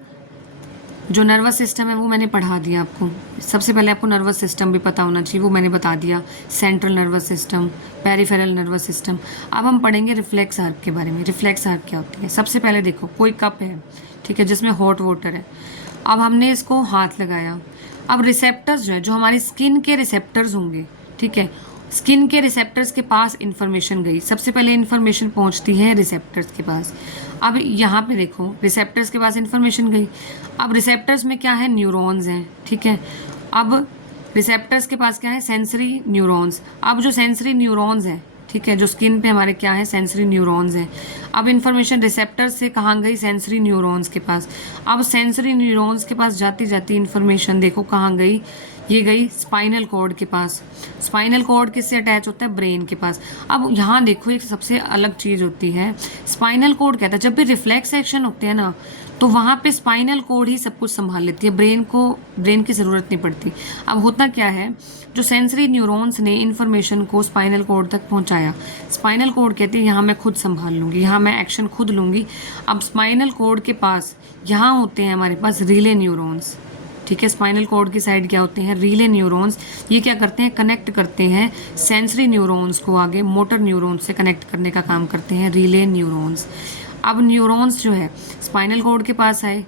जो नर्वस सिस्टम है वो मैंने पढ़ा दिया आपको। सबसे पहले आपको नर्वस सिस्टम भी पता होना चाहिए, वो मैंने बता दिया। Central nervous system, peripheral nervous system. अब हम पढ़ेंगे रिफ्लेक्स आर्क के बारे में। रिफ्लेक्स आर्क क्या होती है? सबसे पहले देखो, कोई कप है, ठीक है, जिसमें हॉट वाटर है। अब हमने इसको हाथ लगाया। अब रिसेप्टर्स जो है, जो हमारी स्किन के रिसेप्टर्स होंगे, ठीक है, स्किन के रिसेप्टर्स के पास इंफॉर्मेशन गई। सबसे पहले इंफॉर्मेशन पहुंचती है रिसेप्टर्स के पास। अब यहाँ पे देखो, रिसेप्टर्स के पास इंफॉर्मेशन गई। अब रिसेप्टर्स में क्या है? न्यूरॉन्स हैं, ठीक है। अब रिसेप्टर्स के पास क्या है? Sensory neurons. अब जो सेंसरी न्यूरॉन्स हैं, ठीक है, जो स्किन पे हमारे क्या है? सेंसरी न्यूरॉन्स हैं। अब इंफॉर्मेशन रिसेप्टर्स से कहाँ गई? सेंसरी न्यूरॉन्स के पास। अब सेंसरी न्यूरॉन्स के पास जाती जाती इंफॉर्मेशन देखो कहाँ गई? ये गई स्पाइनल कॉर्ड के पास। स्पाइनल कॉर्ड किससे अटैच होता है? ब्रेन के पास। अब यहाँ देखो, एक सबसे अलग चीज़ होती है, स्पाइनल कॉर्ड कहता है, जब भी रिफ्लेक्स एक्शन होते हैं ना, तो वहाँ पे स्पाइनल कॉर्ड ही सब कुछ संभाल लेती है, ब्रेन की ज़रूरत नहीं पड़ती। अब होता क्या है, जो सेंसरी न्यूरॉन्स ने इन्फॉर्मेशन को स्पाइनल कॉर्ड तक पहुँचाया, स्पाइनल कॉर्ड कहती है यहाँ मैं खुद संभाल लूँगी, यहाँ मैं एक्शन खुद लूँगी। अब स्पाइनल कॉर्ड के पास यहाँ होते हैं हमारे पास रिले न्यूरॉन्स, ठीक है। स्पाइनल कॉर्ड की साइड क्या होते हैं? Relay neurons. ये क्या करते हैं? कनेक्ट करते हैं सेंसरी न्यूरॉन्स को आगे मोटर न्यूरॉन्स से कनेक्ट करने का काम करते हैं रिले न्यूरॉन्स। अब न्यूरॉन्स जो है स्पाइनल कॉर्ड के पास आए,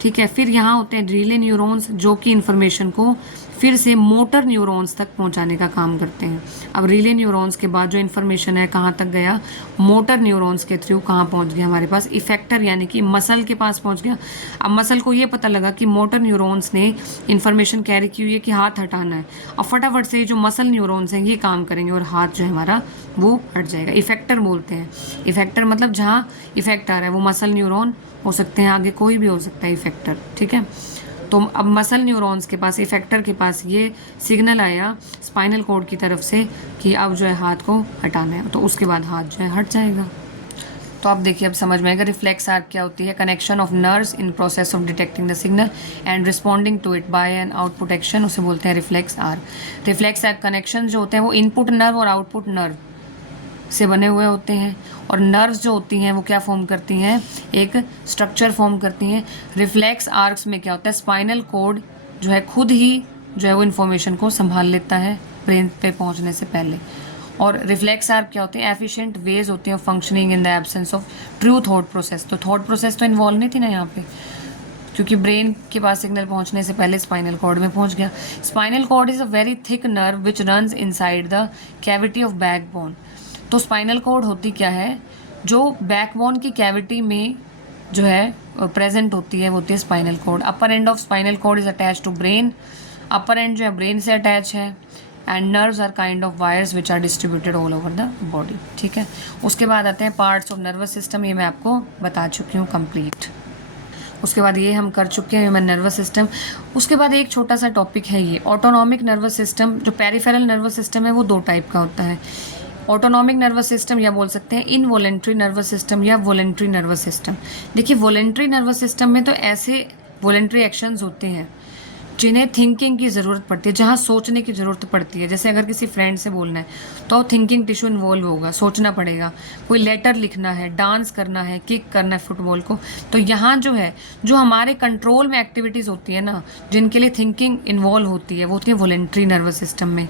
ठीक है, फिर यहाँ होते हैं रिले न्यूरॉन्स जो कि इन्फॉर्मेशन को फिर से मोटर न्यूरॉन्स तक पहुँचाने का काम करते हैं। अब रिले न्यूरॉन्स के बाद जो इन्फॉर्मेशन है कहाँ तक गया? मोटर न्यूरॉन्स के थ्रू कहाँ पहुँच गया? हमारे पास इफेक्टर यानी कि मसल के पास पहुँच गया। अब मसल को ये पता लगा कि मोटर न्यूरॉन्स ने इन्फॉर्मेशन कैरी की हुई है कि हाथ हटाना है। अब फटाफट से जो मसल न्यूरॉन्स हैं ये काम करेंगे और हाथ जो है हमारा वो हट जाएगा। इफेक्टर बोलते हैं। इफेक्टर मतलब जहाँ इफेक्ट आ रहा है वो मसल न्यूरॉन हो सकते हैं, आगे कोई भी हो सकता है इफेक्टर, ठीक है। तो अब मसल न्यूरॉन्स के पास, इफेक्टर के पास ये सिग्नल आया स्पाइनल कॉर्ड की तरफ से कि अब जो है हाथ को हटाना है, तो उसके बाद हाथ जो है हट जाएगा। तो आप देखिए, अब समझ में आएगा रिफ्लेक्स आर्क क्या होती है। Connection of nerves in process of detecting the signal and responding to it by an output action, उसे बोलते हैं reflex arc. Reflex arc connection जो होते हैं वो इनपुट नर्व और आउटपुट नर्व से बने हुए होते हैं, और नर्व्स जो होती हैं वो क्या फॉर्म करती हैं? एक स्ट्रक्चर फॉर्म करती हैं। रिफ्लेक्स आर्क्स में क्या होता है? स्पाइनल कॉर्ड जो है खुद ही जो है वो इन्फॉर्मेशन को संभाल लेता है ब्रेन पे पहुंचने से पहले। और रिफ्लेक्स आर्क क्या होते हैं? एफिशिएंट वेज होती हैं functioning in the absence of true thought process. तो थॉट प्रोसेस तो इन्वॉल्व नहीं थी ना यहाँ पे, क्योंकि ब्रेन के पास सिग्नल पहुंचने से पहले स्पाइनल कॉर्ड में पहुंच गया। Spinal cord is a very thick nerve which runs inside the cavity of backbone. तो स्पाइनल कॉर्ड होती क्या है? जो बैकबोन की कैविटी में जो है प्रेजेंट होती है वो होती है spinal cord. Upper end of spinal cord is attach to brain. Upper end जो है ब्रेन से अटैच है। And nerves are kind of wires which are distributed all over the body, ठीक है। उसके बाद आते हैं पार्ट्स ऑफ नर्वस सिस्टम, ये मैं आपको बता चुकी हूँ कंप्लीट। उसके बाद ये हम कर चुके हैं ह्यूमन नर्वस सिस्टम। उसके बाद एक छोटा सा टॉपिक है ये ऑटोनॉमिक नर्वस सिस्टम। जो पेरिफेरल नर्वस सिस्टम है वो दो टाइप का होता है, ऑटोनॉमिक नर्वस सिस्टम या बोल सकते हैं इनवॉलेंट्री नर्वस सिस्टम या वॉलेंट्री नर्वस सिस्टम। देखिए वॉलेंट्री नर्वस सिस्टम में तो ऐसे वॉलेंट्री एक्शंस होते हैं जिन्हें थिंकिंग की ज़रूरत पड़ती है, जहाँ सोचने की ज़रूरत पड़ती है। जैसे अगर किसी फ्रेंड से बोलना है तो थिंकिंग टिश्यू इन्वॉल्व होगा, सोचना पड़ेगा। कोई लेटर लिखना है, डांस करना है, किक करना है फुटबॉल को, तो यहाँ जो है, जो हमारे कंट्रोल में एक्टिविटीज़ होती है ना, जिनके लिए थिंकिंग इन्वॉल्व होती है, वो होती है वॉलेंट्री नर्वस सिस्टम में।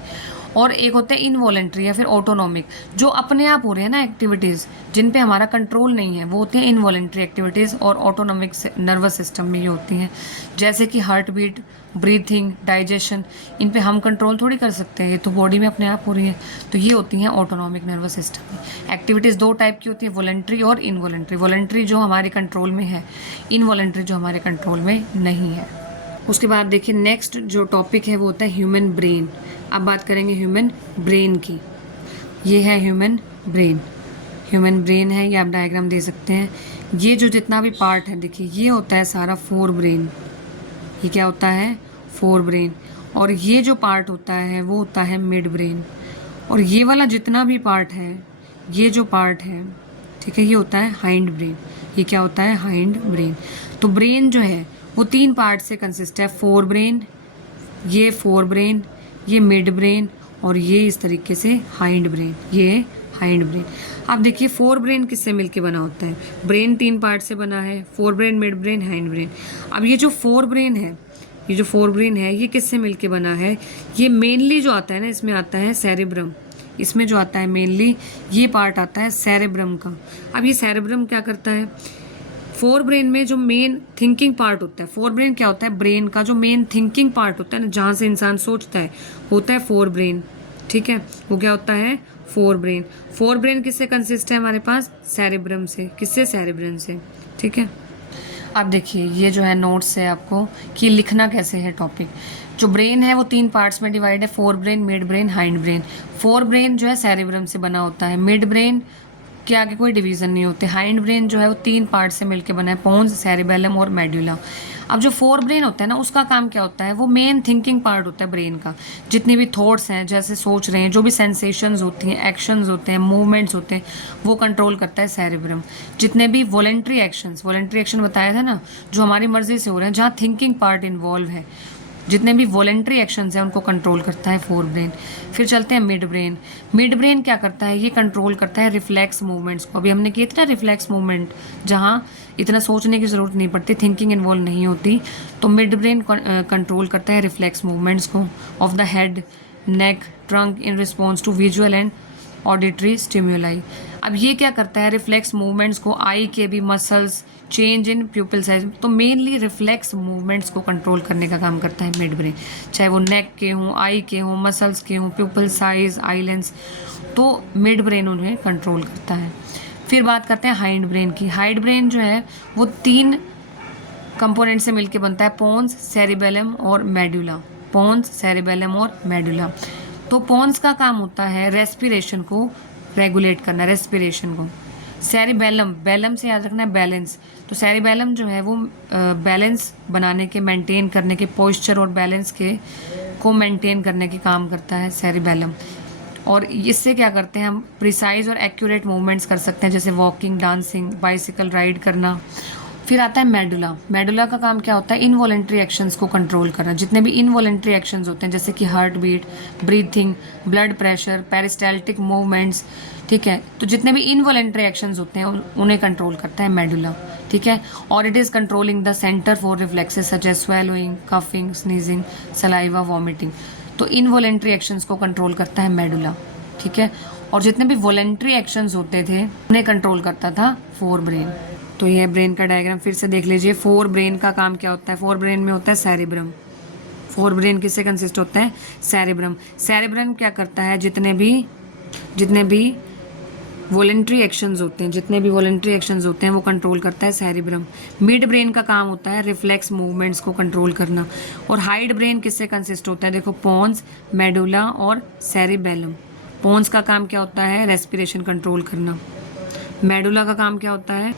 और एक होता है इनवॉलेंट्री या फिर ऑटोनॉमिक, जो अपने आप हो रहे हैं ना एक्टिविटीज़, जिन पे हमारा कंट्रोल नहीं है, वो होती है इनवॉलेंट्री एक्टिविटीज़। और ऑटोनॉमिक नर्वस सिस्टम में ये होती हैं, जैसे कि हार्ट बीट, ब्रीथिंग, डाइजेशन, इन पे हम कंट्रोल थोड़ी कर सकते हैं, ये तो बॉडी में अपने आप हो रही है। तो ये होती हैं ऑटोनॉमिक नर्वस सिस्टम में। एक्टिविटीज़ दो टाइप की होती है, वॉलेंट्री और इनवॉलेंट्री। वॉलेंट्री जो हमारे कंट्रोल में है, इनवॉलेंट्री जो हमारे कंट्रोल में नहीं है। उसके बाद देखिए नेक्स्ट जो टॉपिक है वो होता है ह्यूमन ब्रेन। अब बात करेंगे ह्यूमन ब्रेन की। ये है ह्यूमन ब्रेन। ह्यूमन ब्रेन है, ये आप डायग्राम दे सकते हैं। ये जो जितना भी पार्ट है देखिए, ये होता है सारा फोर ब्रेन। ये क्या होता है? Fore brain. और ये जो पार्ट होता है वो होता है मिड ब्रेन। और ये वाला जितना भी पार्ट है, ये जो पार्ट है, ठीक है, ये होता है हाइंड ब्रेन। ये क्या होता है? Hind brain. तो ब्रेन जो है वो तीन पार्ट से कंसिस्ट है, फोर ब्रेन, ये फोर ब्रेन, ये मिड ब्रेन, और ये इस तरीके से हाइंड ब्रेन। ये हाइंड ब्रेन। अब देखिए फोर ब्रेन किससे मिलके बना होता है? ब्रेन तीन पार्ट से बना है, fore brain, mid brain, hind brain. अब ये जो फोर ब्रेन है, ये जो फोर ब्रेन है, ये किससे मिलके बना है? ये मेनली जो आता है ना, इसमें आता है सेरेब्रम। इसमें जो आता है मेनली, ये पार्ट आता है सेरेब्रम का। अब ये सेरेब्रम क्या करता है? फोर ब्रेन में जो मेन थिंकिंग पार्ट होता है, फोर ब्रेन क्या होता है? ब्रेन का जो मेन थिंकिंग पार्ट होता है ना, जहाँ से इंसान सोचता है, होता है फोर ब्रेन। ठीक है, वो क्या होता है? Fore brain. फोर ब्रेन किससे कंसिस्ट है हमारे पास? सेरेब्रम से। किससे? सेरेब्रम से। ठीक है, अब देखिए ये जो है नोट्स है आपको कि लिखना कैसे है टॉपिक। जो ब्रेन है वो तीन पार्ट्स में डिवाइड है, fore brain, mid brain, hind brain. Fore brain जो है सेरेब्रम से बना होता है, मिड ब्रेन के आगे कोई डिवीजन नहीं होते। हाइंड ब्रेन जो है वो तीन पार्ट से मिलकर बना है, पोन्स, सेरिबेलम और मेडुला। अब जो फोर ब्रेन होता है ना, उसका काम क्या होता है? वो मेन थिंकिंग पार्ट होता है ब्रेन का। जितने भी थॉट्स हैं, जैसे सोच रहे हैं, जो भी सेंसेशंस होती हैं, एक्शंस होते हैं, मूवमेंट्स होते हैं, वो कंट्रोल करता है सेरिब्रम। जितने भी वॉलेंट्री एक्शन बताया था ना, जो हमारी मर्जी से हो रहे हैं, जहाँ थिंकिंग पार्ट इन्वॉल्व है, जितने भी वॉलेंट्री एक्शंस हैं उनको कंट्रोल करता है फोर ब्रेन। फिर चलते हैं मिड ब्रेन। मिड ब्रेन क्या करता है? ये कंट्रोल करता है रिफ्लेक्स मूवमेंट्स को। अभी हमने किए थे ना रिफ्लेक्स मूवमेंट, जहाँ इतना सोचने की ज़रूरत नहीं पड़ती, थिंकिंग इन्वॉल्व नहीं होती। तो मिड ब्रेन कंट्रोल करता है रिफ्लेक्स मूवमेंट्स को of the head, neck, trunk in response to visual and auditory stimuli. अब ये क्या करता है? रिफ्लेक्स मूवमेंट्स को, आई के भी मसल्स, चेंज इन प्यूपिल साइज, तो मेनली रिफ्लेक्स मूवमेंट्स को कंट्रोल करने का काम करता है मिड ब्रेन। चाहे वो नेक के हों, आई के हों, मसल्स के हों, प्यूपिल साइज, आई लेंस, तो मिड ब्रेन उन्हें कंट्रोल करता है। फिर बात करते हैं हाइंड ब्रेन की। हाइंड ब्रेन जो है वो तीन कंपोनेंट से मिलकर बनता है, पोन्स, सेरिबेलम और मेडुला। पोन्स, सेरिबेलम और मेडुला। तो पोन्स का काम होता है रेस्पिरेशन को रेगुलेट करना, रेस्पिरेशन को। सेरिबेलम, बेलम से याद रखना है बैलेंस। तो सेरिबेलम जो है वो बैलेंस बनाने के, मेंटेन करने के, पोस्चर और बैलेंस के को मेंटेन करने के काम करता है सेरिबेलम। और इससे क्या करते हैं हम? प्रिसाइज और एक्यूरेट मूवमेंट्स कर सकते हैं, जैसे वॉकिंग, डांसिंग, बाइसिकल राइड करना। फिर आता है मेडुला। मेडुला का काम क्या होता है? इनवॉलेंट्री एक्शंस को कंट्रोल करना। जितने भी इनवॉलेंट्री एक्शंस होते हैं, जैसे कि heart beat, breathing, blood pressure, peristaltic movements, ठीक है, तो जितने भी इनवॉलेंट्री एक्शंस होते हैं उन्हें कंट्रोल करता है मेडुला। ठीक है, और it is controlling the centre for reflexes such as swallowing, coughing, sneezing, saliva, vomiting. तो इनवॉलेंट्री एक्शंस को कंट्रोल करता है मेडुला। ठीक है, और जितने भी वॉलेंट्री एक्शंस होते थे उन्हें कंट्रोल करता था फोर ब्रेन। तो ये ब्रेन का डायग्राम फिर से देख लीजिए। फोर ब्रेन का काम क्या होता है? फोर ब्रेन में होता है सेरिब्रम। फोर ब्रेन किससे कंसिस्ट होता है? सेरिब्रम। सेरिब्रम क्या करता है? जितने भी वॉलेंट्री एक्शंस होते हैं, जितने भी वॉलेंट्री एक्शंस होते हैं वो कंट्रोल करता है सेरिब्रम। मिड ब्रेन का काम होता है रिफ्लेक्स मूवमेंट्स को कंट्रोल करना। और हाइड ब्रेन किससे कंसिस्ट होता है? देखो, पोन्स, मेडुला और सेरिबेलम। पोन्स का काम क्या होता है? रेस्पिरेशन कंट्रोल करना। मेडुला का काम क्या होता है?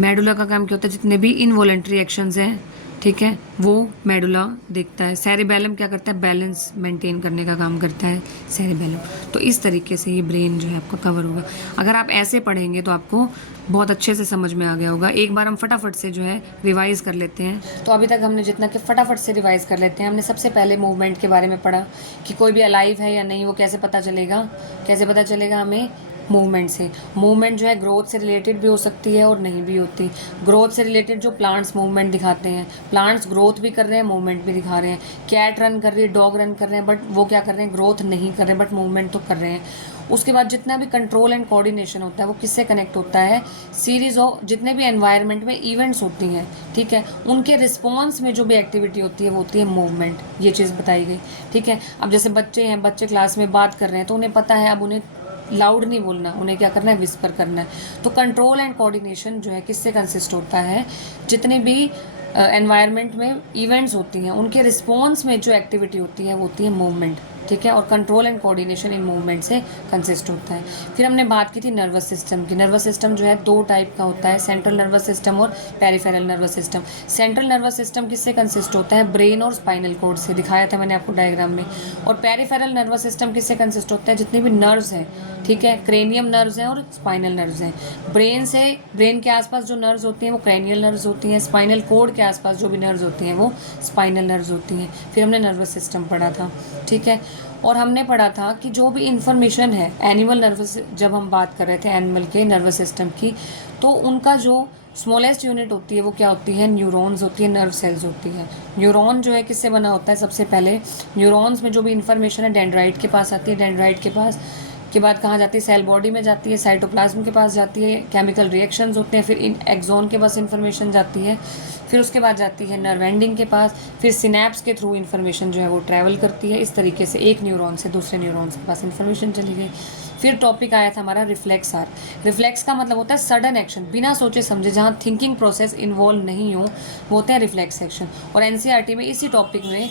मेडुला का काम क्या होता है? जितने भी इनवॉलेंट्री एक्शंस हैं ठीक है, वो मेडुला देखता है। सेरिबेलम क्या करता है, बैलेंस मेंटेन करने का काम करता है सेरिबेलम। तो इस तरीके से ये ब्रेन जो है आपका कवर होगा। अगर आप ऐसे पढ़ेंगे तो आपको बहुत अच्छे से समझ में आ गया होगा। एक बार हम फटाफट से जो है रिवाइज कर लेते हैं। तो अभी तक हमने जितना कि फटाफट से रिवाइज कर लेते हैं। हमने सबसे पहले मूवमेंट के बारे में पढ़ा कि कोई भी अलाइव है या नहीं, वो कैसे पता चलेगा, कैसे पता चलेगा हमें, मूवमेंट से। मूवमेंट जो है ग्रोथ से रिलेटेड भी हो सकती है और नहीं भी होती। ग्रोथ से रिलेटेड जो प्लांट्स मूवमेंट दिखाते हैं, प्लांट्स ग्रोथ भी कर रहे हैं, मूवमेंट भी दिखा रहे हैं। कैट रन कर रही है, डॉग रन कर रहे हैं, बट वो क्या कर रहे हैं, ग्रोथ नहीं कर रहे, बट मूवमेंट तो कर रहे हैं। उसके बाद जितना भी कंट्रोल एंड कोऑर्डिनेशन होता है वो किससे कनेक्ट होता है, सीरीज ऑफ जितने भी एनवायरनमेंट में इवेंट्स होती हैं, ठीक है, उनके रिस्पॉन्स में जो भी एक्टिविटी होती है वो होती है मूवमेंट। ये चीज़ बताई गई, ठीक है। अब जैसे बच्चे हैं, बच्चे क्लास में बात कर रहे हैं तो उन्हें पता है अब उन्हें लाउड नहीं बोलना, उन्हें क्या करना है, विस्पर करना है। तो कंट्रोल एंड कोऑर्डिनेशन जो है किससे कंसिस्ट होता है, जितने भी एनवायरनमेंट में इवेंट्स होती हैं उनके रिस्पॉन्स में जो एक्टिविटी होती है वो होती है मूवमेंट, ठीक है। और control and coordination in movement से कंसिस्ट होता है। फिर हमने बात की थी नर्वस सिस्टम की। नर्वस सिस्टम जो है दो टाइप का होता है, सेंट्रल नर्वस सिस्टम और peripheral nervous system. Central nervous system किससे कंसिस्ट होता है, ब्रेन और स्पाइनल कोड से, दिखाया था मैंने आपको डायग्राम में। और पेरिफेरल नर्वस सिस्टम किससे कंसिस्ट होता है, जितने भी नर्व्स हैं, ठीक है, क्रेनियम नर्व्स हैं और स्पाइनल नर्व्स हैं। ब्रेन से, ब्रेन के आसपास जो नर्व्स होती हैं वो क्रेनियल नर्व्स होती हैं, स्पाइनल कोड के आसपास जो भी नर्व्स होती हैं वो स्पाइनल नर्व्स होती हैं। फिर हमने नर्वस सिस्टम पढ़ा था, ठीक है। और हमने पढ़ा था कि जो भी इंफॉर्मेशन है एनिमल नर्वस, जब हम बात कर रहे थे एनिमल के नर्वस सिस्टम की, तो उनका जो स्मॉलेस्ट यूनिट होती है वो क्या होती है, न्यूरॉन्स होती है, नर्व सेल्स होती है। न्यूरॉन जो है किससे बना होता है, सबसे पहले न्यूरॉन्स में जो भी इंफॉर्मेशन है डेंड्राइट के पास आती है, डेंड्राइट के पास के बाद कहाँ जाती है, सेल बॉडी में जाती है, साइटोप्लाज्म के पास जाती है, केमिकल रिएक्शंस होते हैं, फिर इन एक्सोन के पास इन्फॉर्मेशन जाती है, फिर उसके बाद जाती है नर्व एंडिंग के पास, फिर सिनेप्स के थ्रू इन्फॉर्मेशन जो है वो ट्रैवल करती है। इस तरीके से एक न्यूरॉन से दूसरे न्यूरॉन्स के पास इन्फॉर्मेशन चली गई। फिर टॉपिक आया था हमारा रिफ्लेक्स आर। रिफ्लेक्स का मतलब होता है सडन एक्शन, बिना सोचे समझे, जहाँ थिंकिंग प्रोसेस इन्वॉल्व नहीं हो, वो होते हैं रिफ्लेक्स एक्शन। और एनसीईआरटी में इसी टॉपिक में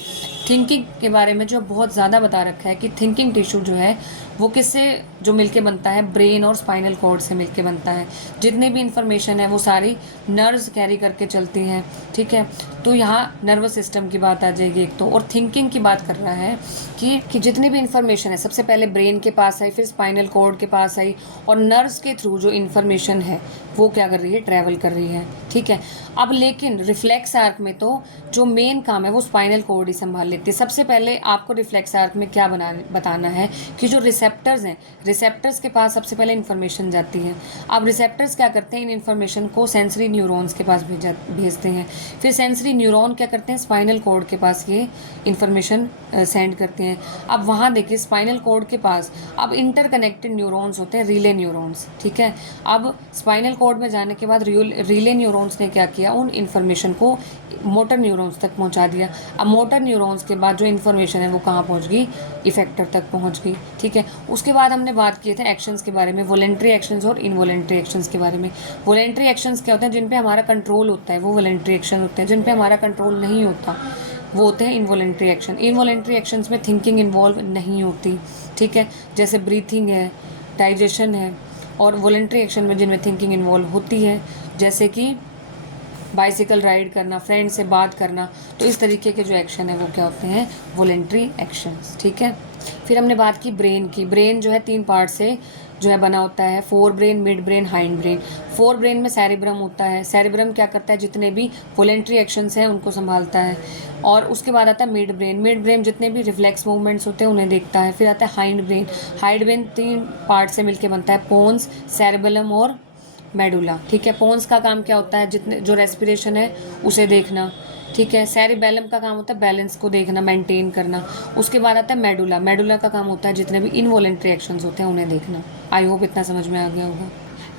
थिंकिंग के बारे में जो बहुत ज़्यादा बता रखा है कि थिंकिंग टिश्यू जो है वो किससे जो मिलके बनता है, ब्रेन और स्पाइनल कॉर्ड से मिलके बनता है। जितने भी इंफॉर्मेशन है वो सारी नर्व्स कैरी करके चलती हैं, ठीक है। तो यहाँ नर्वस सिस्टम की बात आ जाएगी एक तो, और थिंकिंग की बात कर रहा है कि जितनी भी इंफॉर्मेशन है सबसे पहले ब्रेन के पास आई, फिर स्पाइनल कॉर्ड के पास आई, और नर्व्स के थ्रू जो इंफॉर्मेशन है वो क्या कर रही है, ट्रैवल कर रही है, ठीक है। अब लेकिन रिफ्लेक्स आर्क में तो जो मेन काम है वो स्पाइनल कॉर्ड ही संभाल लेती है। सबसे पहले आपको रिफ्लेक्स आर्क में क्या बताना है कि जो रिसेप्टर्स हैं, रिसेप्टर्स के पास सबसे पहले इन्फॉर्मेशन जाती है। अब रिसेप्टर्स क्या करते हैं, इन इन्फॉर्मेशन को सेंसरी न्यूरॉन्स के पास भेजते हैं। फिर सेंसरी न्यूरॉन क्या करते हैं, स्पाइनल कॉर्ड के पास ये इन्फॉर्मेशन सेंड करते हैं। अब वहाँ देखिए स्पाइनल कॉर्ड के पास अब इंटरकनेक्टेड न्यूरॉन्स होते हैं, रिले न्यूरॉन्स, ठीक है। अब स्पाइनल कॉर्ड में जाने के बाद रिले न्यूरॉन्स ने क्या किया, उन इन्फॉर्मेशन को मोटर न्यूरॉन्स तक पहुंचा दिया। अब मोटर न्यूरॉन्स के बाद जो इन्फॉर्मेशन है वो कहाँ पहुंच गई, इफेक्टर तक पहुंच गई, ठीक है। उसके बाद हमने बात की थे एक्शंस के बारे में, वॉलेंट्री एक्शंस और इनवॉलेंट्री एक्शंस के बारे में। वॉलेंट्री एक्शंस क्या होते हैं, जिन पे हमारा कंट्रोल होता है वो वॉलेंट्री एक्शन होते हैं। जिन पे हमारा कंट्रोल नहीं होता वो होते हैं इनवॉलेंट्री एक्शन। इनवॉलेंट्री एक्शंस में थिंकिंग इन्वॉल्व नहीं होती, ठीक है। जैसे ब्रीथिंग है, डाइजेशन है। और वॉलेंट्री एक्शन में जिनमें थिंकिंग इन्वॉल्व होती है, जैसे कि बाइसिकल राइड करना, फ्रेंड से बात करना, तो इस तरीके के जो एक्शन है वो क्या होते हैं, वॉलेंट्री एक्शंस, ठीक है। फिर हमने बात की ब्रेन की। ब्रेन जो है 3 पार्ट से जो है बना होता है, fore brain, mid brain, hind brain. Fore brain में सेरिब्रम होता है। सेरिब्रम क्या करता है, जितने भी वॉलेंट्री एक्शंस हैं उनको संभालता है। और उसके बाद आता है मिड ब्रेन। मिड ब्रेन जितने भी रिफ्लेक्स मूवमेंट्स होते हैं उन्हें देखता है। फिर आता है hind brain. Hind brain 3 part से मिलकर बनता है, पोन्स, सेरिबेलम और मेडुला, ठीक है। पोन्स का काम क्या होता है, जितने जो रेस्पिरेशन है उसे देखना, ठीक है। सेरिबेलम का काम होता है बैलेंस को देखना, मेंटेन करना। उसके बाद आता है मेडुला। मेडुला का काम होता है जितने भी इनवॉलेंट्री एक्शंस होते हैं उन्हें देखना। आई होप इतना समझ में आ गया होगा।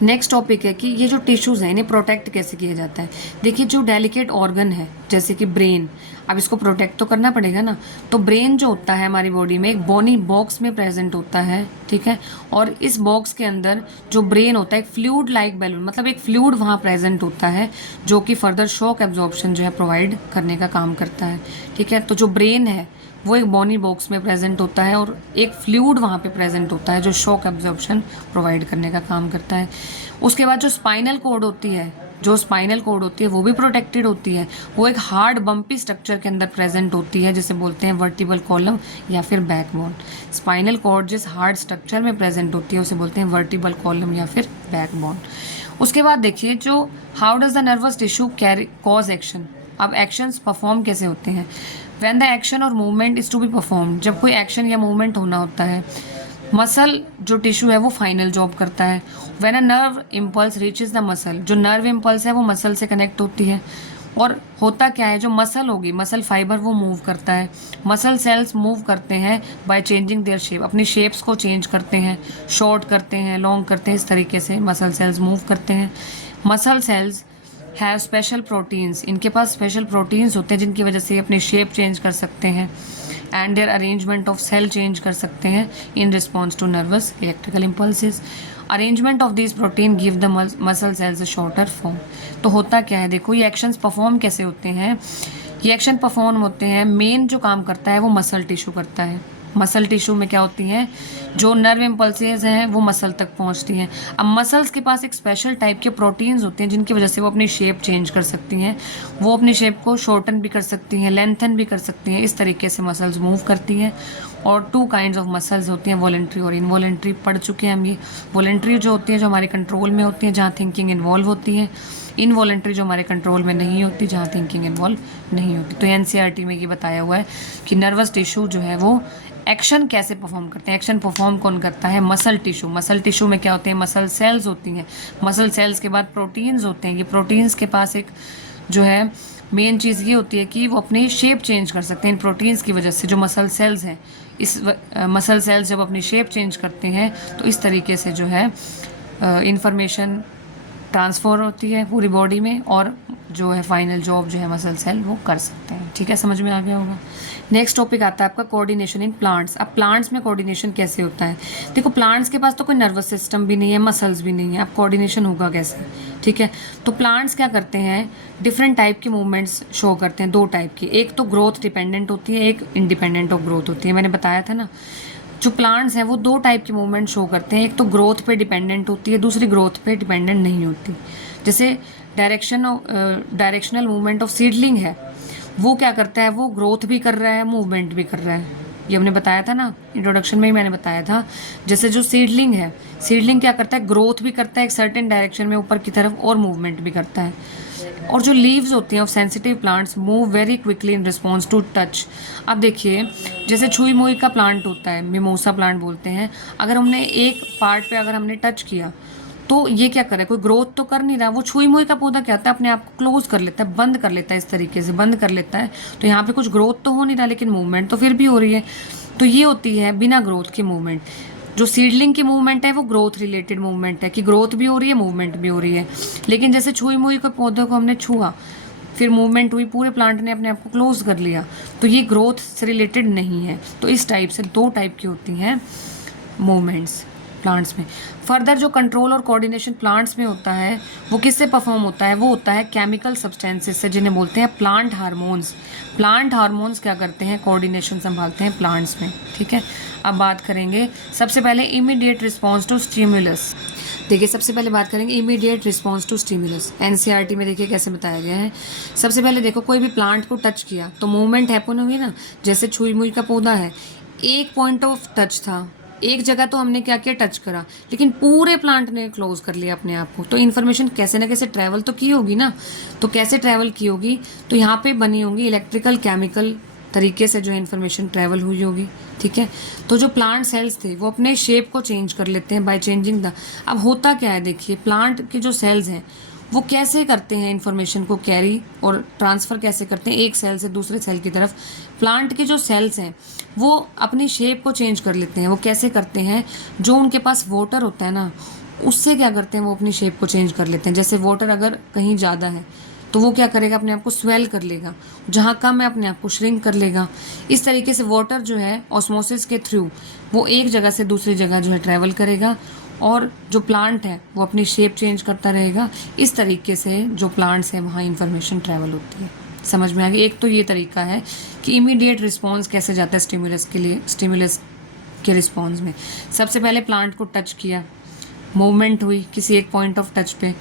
नेक्स्ट टॉपिक है कि ये जो टिश्यूज़ हैं इन्हें प्रोटेक्ट कैसे किया जाता है। देखिए जो डेलिकेट ऑर्गन है जैसे कि ब्रेन, अब इसको प्रोटेक्ट तो करना पड़ेगा ना। तो ब्रेन जो होता है हमारी बॉडी में एक बोनी बॉक्स में प्रेजेंट होता है, ठीक है। और इस बॉक्स के अंदर जो ब्रेन होता है एक फ्लूइड लाइक बैलून, मतलब एक फ्लूइड वहाँ प्रेजेंट होता है जो कि फर्दर शॉक एब्जॉर्प्शन जो है प्रोवाइड करने का काम करता है, ठीक है। तो जो ब्रेन है वो एक बोनी बॉक्स में प्रेजेंट होता है और एक फ्लूइड वहाँ पे प्रेजेंट होता है जो शॉक एब्जॉर्प्शन प्रोवाइड करने का काम करता है। उसके बाद जो स्पाइनल कॉर्ड होती है, जो स्पाइनल कॉर्ड होती है वो भी प्रोटेक्टेड होती है, वो एक हार्ड बम्पी स्ट्रक्चर के अंदर प्रेजेंट होती है, जिसे बोलते हैं वर्टिबल कॉलम या फिर बैकबोन। स्पाइनल कॉर्ड जिस हार्ड स्ट्रक्चर में प्रेजेंट होती है उसे बोलते हैं वर्टिबल कॉलम या फिर बैकबोन। उसके बाद देखिए जो how does the nervous tissue carry cause action. अब एक्शंस परफॉर्म कैसे होते हैं। व्हेन द एक्शन और movement is to be perform, जब कोई एक्शन या मूवमेंट होना होता है, मसल जो टिश्यू है वो फाइनल जॉब करता है। When a nerve impulse reaches the muscle, जो नर्व इम्पल्स है वो मसल से कनेक्ट होती है। और होता क्या है, जो मसल होगी, मसल फाइबर वो मूव करता है। मसल सेल्स मूव करते हैं बाय चेंजिंग देयर शेप, अपनी शेप्स को चेंज करते हैं, शॉर्ट करते हैं, लॉन्ग करते हैं, इस तरीके से मसल सेल्स मूव करते हैं। Muscle cells have special proteins, इनके पास स्पेशल प्रोटीन्स होते हैं जिनकी वजह से अपनी शेप चेंज कर सकते हैं and their arrangement of cell change कर सकते हैं in response to nervous electrical impulses. Arrangement of this protein give the muscle cells a shorter form. तो होता क्या है, देखो ये एक्शंस परफॉर्म कैसे होते हैं। ये एक्शन परफॉर्म होते हैं, मेन जो काम करता है वो मसल टिश्यू करता है। मसल टिश्यू में क्या होती हैं, जो नर्व इम्पल्सेस हैं वो मसल तक पहुंचती हैं। अब मसल्स के पास एक स्पेशल टाइप के प्रोटीन्स होते हैं जिनकी वजह से वो अपनी शेप चेंज कर सकती हैं। वो अपनी शेप को शॉर्टन भी कर सकती हैं, लेंथन भी कर सकती हैं, इस तरीके से मसल्स मूव करती हैं। और टू काइंड्स ऑफ मसल्स होती हैं, वॉलेंट्री और इनवॉलेंट्री। पढ़ चुके हैं हम ये। वॉलेंट्री जो होती हैं, जो हमारे कंट्रोल में होती हैं, जहाँ थिंकिंग इन्वॉल्व होती है। इनवॉलेंट्री जो हमारे कंट्रोल में नहीं होती, जहाँ थिंकिंग इन्वॉल्व नहीं होती। तो एनसीईआरटी में ये बताया हुआ है कि नर्वस टिश्यू जो है वो एक्शन कैसे परफॉर्म करते हैं। एक्शन परफॉर्म कौन करता है, मसल टिश्यू। मसल टिश्यू में क्या होते हैं, मसल सेल्स होती हैं। मसल सेल्स के बाद प्रोटीन्स होते हैं। ये प्रोटीन्स के पास एक जो है मेन चीज़ ये होती है कि वो अपनी शेप चेंज कर सकते हैं इन प्रोटीन्स की वजह से। जो मसल सेल्स हैं, इस मसल सेल्स जब अपनी शेप चेंज करते हैं तो इस तरीके से जो है इंफॉर्मेशन ट्रांसफ़र होती है पूरी बॉडी में, और जो है फाइनल जॉब जो है मसल सेल वो कर सकते हैं। ठीक है, समझ में आ गया होगा। नेक्स्ट टॉपिक आता है आपका कोऑर्डिनेशन इन प्लांट्स। अब प्लांट्स में कोऑर्डिनेशन कैसे होता है। देखो प्लांट्स के पास तो कोई नर्वस सिस्टम भी नहीं है, मसल्स भी नहीं है, अब कोऑर्डिनेशन होगा कैसे। ठीक है, तो प्लांट्स क्या करते हैं, डिफरेंट टाइप के मूवमेंट्स शो करते हैं, दो टाइप की। एक तो ग्रोथ डिपेंडेंट होती है, एक इंडिपेंडेंट ऑफ ग्रोथ होती है। मैंने बताया था ना, जो प्लांट्स हैं वो दो टाइप के मूवमेंट शो करते हैं। एक तो ग्रोथ पे डिपेंडेंट होती है, दूसरी ग्रोथ पे डिपेंडेंट नहीं होती। जैसे डायरेक्शनल मूवमेंट ऑफ सीडलिंग है, वो क्या करता है, वो ग्रोथ भी कर रहा है, मूवमेंट भी कर रहा है। ये हमने बताया था ना, इंट्रोडक्शन में ही मैंने बताया था। जैसे जो सीडलिंग है, सीडलिंग क्या करता है, ग्रोथ भी करता है एक सर्टेन डायरेक्शन में ऊपर की तरफ, और मूवमेंट भी करता है। और जो लीव्स होती हैं of sensitive plants move very quickly in response to touch. अब देखिए जैसे छुई मुई का प्लांट होता है, मिमोसा प्लांट बोलते हैं, अगर हमने एक पार्ट पे अगर हमने टच किया तो ये क्या करे, कोई ग्रोथ तो कर नहीं रहा। वो छुई मुई का पौधा क्या होता है, अपने आप को क्लोज कर लेता है, बंद कर लेता है, इस तरीके से बंद कर लेता है। तो यहाँ पे कुछ ग्रोथ तो हो नहीं रहा, लेकिन मूवमेंट तो फिर भी हो रही है। तो ये होती है बिना ग्रोथ की मूवमेंट। जो सीडलिंग की मूवमेंट है वो ग्रोथ रिलेटेड मूवमेंट है, कि ग्रोथ भी हो रही है, मूवमेंट भी हो रही है। लेकिन जैसे छुई मुई के पौधे को हमने छुआ, फिर मूवमेंट हुई, पूरे प्लांट ने अपने आप को क्लोज कर लिया, तो ये ग्रोथ से रिलेटेड नहीं है। तो इस टाइप से दो टाइप की होती हैं मूवमेंट्स प्लांट्स में। फर्दर जो कंट्रोल और कोऑर्डिनेशन प्लांट्स में होता है वो किससे परफॉर्म होता है, वो होता है केमिकल सब्सटेंसेस से, जिन्हें बोलते हैं प्लांट हार्मोन्स। प्लांट हार्मोन्स क्या करते हैं, कोऑर्डिनेशन संभालते हैं प्लांट्स में। ठीक है, अब बात करेंगे सबसे पहले इमीडिएट रिस्पॉन्स टू स्टिमुलस। देखिए सबसे पहले बात करेंगे immediate response to stimulus. NCERT में देखिए कैसे बताया गया है। सबसे पहले देखो कोई भी प्लांट को टच किया तो मूवमेंट हैपन हुई ना। जैसे छुई मुई का पौधा है, एक पॉइंट ऑफ टच था, एक जगह तो हमने क्या किया, टच करा, लेकिन पूरे प्लांट ने क्लोज कर लिया अपने आप को। तो इन्फॉर्मेशन कैसे ना कैसे ट्रैवल तो की होगी ना। तो कैसे ट्रैवल की होगी, तो यहाँ पे बनी होंगी इलेक्ट्रिकल केमिकल तरीके से जो इन्फॉर्मेशन ट्रैवल हुई होगी। ठीक है, तो जो प्लांट सेल्स थे वो अपने शेप को चेंज कर लेते हैं बाय चेंजिंग द। अब होता क्या है, देखिए प्लांट के जो सेल्स हैं वो कैसे करते हैं इन्फॉर्मेशन को कैरी और ट्रांसफ़र कैसे करते हैं एक सेल से दूसरे सेल की तरफ। प्लांट के जो सेल्स हैं वो अपनी शेप को चेंज कर लेते हैं। वो कैसे करते हैं, जो उनके पास वाटर होता है ना, उससे क्या करते हैं, वो अपनी शेप को चेंज कर लेते हैं। जैसे वाटर अगर कहीं ज़्यादा है तो वो क्या करेगा, अपने आप को स्वेल कर लेगा, जहाँ कम है अपने आप को श्रिंक कर लेगा। इस तरीके से वाटर जो है ऑस्मोसिस के थ्रू वो एक जगह से दूसरी जगह जो है ट्रैवल करेगा, और जो प्लांट है वो अपनी शेप चेंज करता रहेगा। इस तरीके से जो प्लांट्स हैं वहाँ इंफॉर्मेशन ट्रैवल होती है। समझ में आ गया। एक तो ये तरीका है कि इमीडिएट रिस्पॉन्स कैसे जाता है स्टिमुलस के लिए, स्टिमुलस के रिस्पॉन्स में। सबसे पहले प्लांट को टच किया, मूवमेंट हुई किसी एक पॉइंट ऑफ टच पे।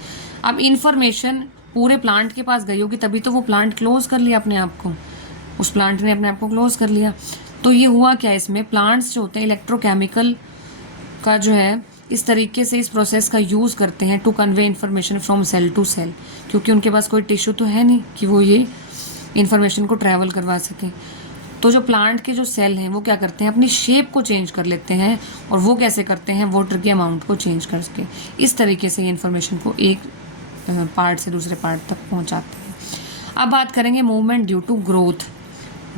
अब इन्फॉर्मेशन पूरे प्लांट के पास गई होगी, तभी तो वो प्लांट क्लोज कर लिया अपने आप को, उस प्लांट ने अपने आप को क्लोज कर लिया। तो ये हुआ क्या, इसमें प्लांट्स जो होते हैं इलेक्ट्रोकेमिकल का जो है इस तरीके से इस प्रोसेस का यूज़ करते हैं to convey information from cell to cell, क्योंकि उनके पास कोई टिश्यू तो है नहीं कि वो ये इन्फॉर्मेशन को ट्रैवल करवा सकें। तो जो प्लांट के जो सेल हैं वो क्या करते हैं, अपनी शेप को चेंज कर लेते हैं, और वो कैसे करते हैं, वाटर के अमाउंट को चेंज करके इस तरीके से ये इन्फॉर्मेशन को एक पार्ट से दूसरे पार्ट तक पहुंचाते हैं। अब बात करेंगे movement due to growth.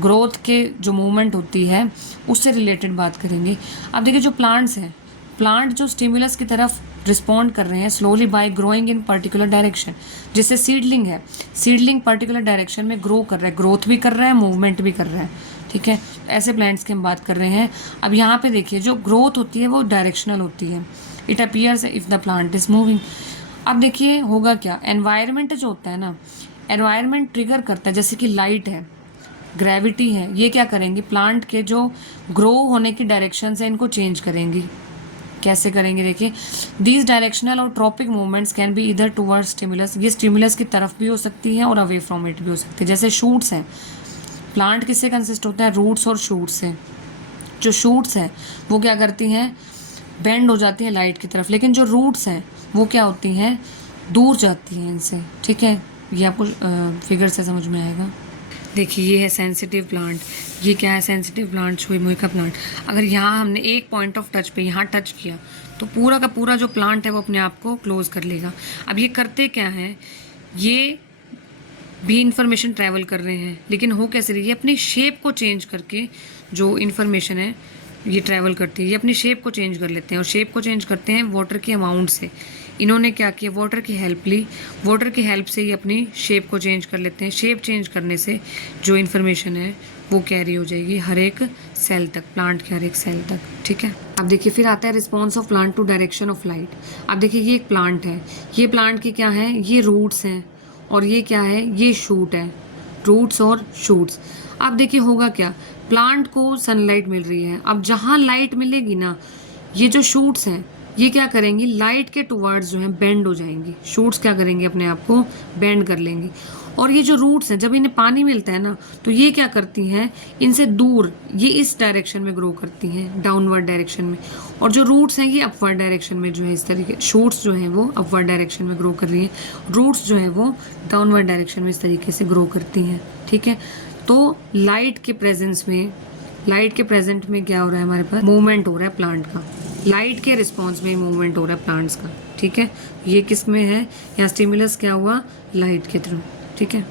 Growth के जो मूवमेंट होती है उससे रिलेटेड बात करेंगे। अब देखिए जो प्लांट्स हैं, प्लांट जो स्टिमुलस की तरफ रिस्पॉन्ड कर रहे हैं slowly bye growing in particular direction. जैसे सीडलिंग है, सीडलिंग पर्टिकुलर डायरेक्शन में ग्रो कर रहा है, ग्रोथ भी कर रहा है, मूवमेंट भी कर रहा है, ठीक है। ऐसे प्लांट्स की हम बात कर रहे हैं। अब यहाँ पे देखिए जो ग्रोथ होती है वो डायरेक्शनल होती है, it appears if the plant is moving. अब देखिए होगा क्या, एनवायरनमेंट जो होता है ना, एनवायरनमेंट ट्रिगर करता है, जैसे कि लाइट है, ग्रेविटी है, ये क्या करेंगे, प्लांट के जो ग्रो होने की डायरेक्शन है इनको चेंज करेंगी। कैसे करेंगे देखिए, दीज डायरेक्शनल और ट्रॉपिक मूवमेंट्स कैन बी इधर टूवर्ड स्टिमुलस, ये स्टिमुलस की तरफ भी हो सकती है और अवे फ्रॉम इट भी हो सकती है। जैसे शूट्स हैं, प्लांट किससे कंसिस्ट होता है, रूट्स और शूट्स से। जो शूट्स हैं वो क्या करती हैं, बेंड हो जाती हैं लाइट की तरफ, लेकिन जो रूट्स हैं वो क्या होती हैं, दूर जाती हैं इनसे, ठीक है। ये आपको फिगर से समझ में आएगा। देखिए ये है सेंसिटिव प्लांट, ये क्या है, सेंसिटिव प्लांट, छुई मुई का प्लांट। अगर यहाँ हमने एक पॉइंट ऑफ टच पे यहाँ टच किया तो पूरा का पूरा जो प्लांट है वो अपने आप को क्लोज कर लेगा। अब ये करते क्या हैं, ये भी इंफॉर्मेशन ट्रैवल कर रहे हैं, लेकिन हो कैसे रही है, अपनी शेप को चेंज करके जो इन्फॉर्मेशन है ये ट्रैवल करती है, ये अपनी शेप को चेंज कर लेते हैं, और शेप को चेंज करते हैं वाटर के अमाउंट से। इन्होंने क्या किया, वाटर की हेल्प ली, वाटर की हेल्प से ये अपनी शेप को चेंज कर लेते हैं। शेप चेंज करने से जो इन्फॉर्मेशन है वो कैरी हो जाएगी हर एक सेल तक, प्लांट के हर एक सेल तक, ठीक है। अब देखिए फिर आता है response of plant to direction of light. अब देखिए ये एक प्लांट है, ये प्लांट की क्या है, ये रूट्स हैं, और ये क्या है, ये शूट है, रूट्स और शूट्स। अब देखिए होगा क्या, प्लांट को सनलाइट मिल रही है, अब जहाँ लाइट मिलेगी ना, ये जो शूट्स हैं ये क्या करेंगी, लाइट के टुवर्ड्स जो है बेंड हो जाएंगी, शूट्स क्या करेंगे, अपने आप को बेंड कर लेंगी। और ये जो रूट्स हैं, जब इन्हें पानी मिलता है ना तो ये क्या करती हैं, इनसे दूर ये इस डायरेक्शन में ग्रो करती हैं, डाउनवर्ड डायरेक्शन में, और जो रूट्स हैं ये अपवर्ड डायरेक्शन में जो है, इस तरीके शूट्स जो हैं वो अपवर्ड डायरेक्शन में ग्रो कर रही हैं, रूट्स जो हैं वो डाउनवर्ड डायरेक्शन में इस तरीके से ग्रो करती हैं, ठीक है। तो लाइट के प्रेजेंस में, लाइट के प्रेजेंट में क्या हो रहा है, हमारे पास मूवमेंट हो रहा है प्लांट का, लाइट के रिस्पॉन्स में मूवमेंट हो रहा है प्लांट्स का, ठीक है। ये किस में है, यहाँ स्टिमुलस क्या हुआ, लाइट के थ्रू, ठीक है।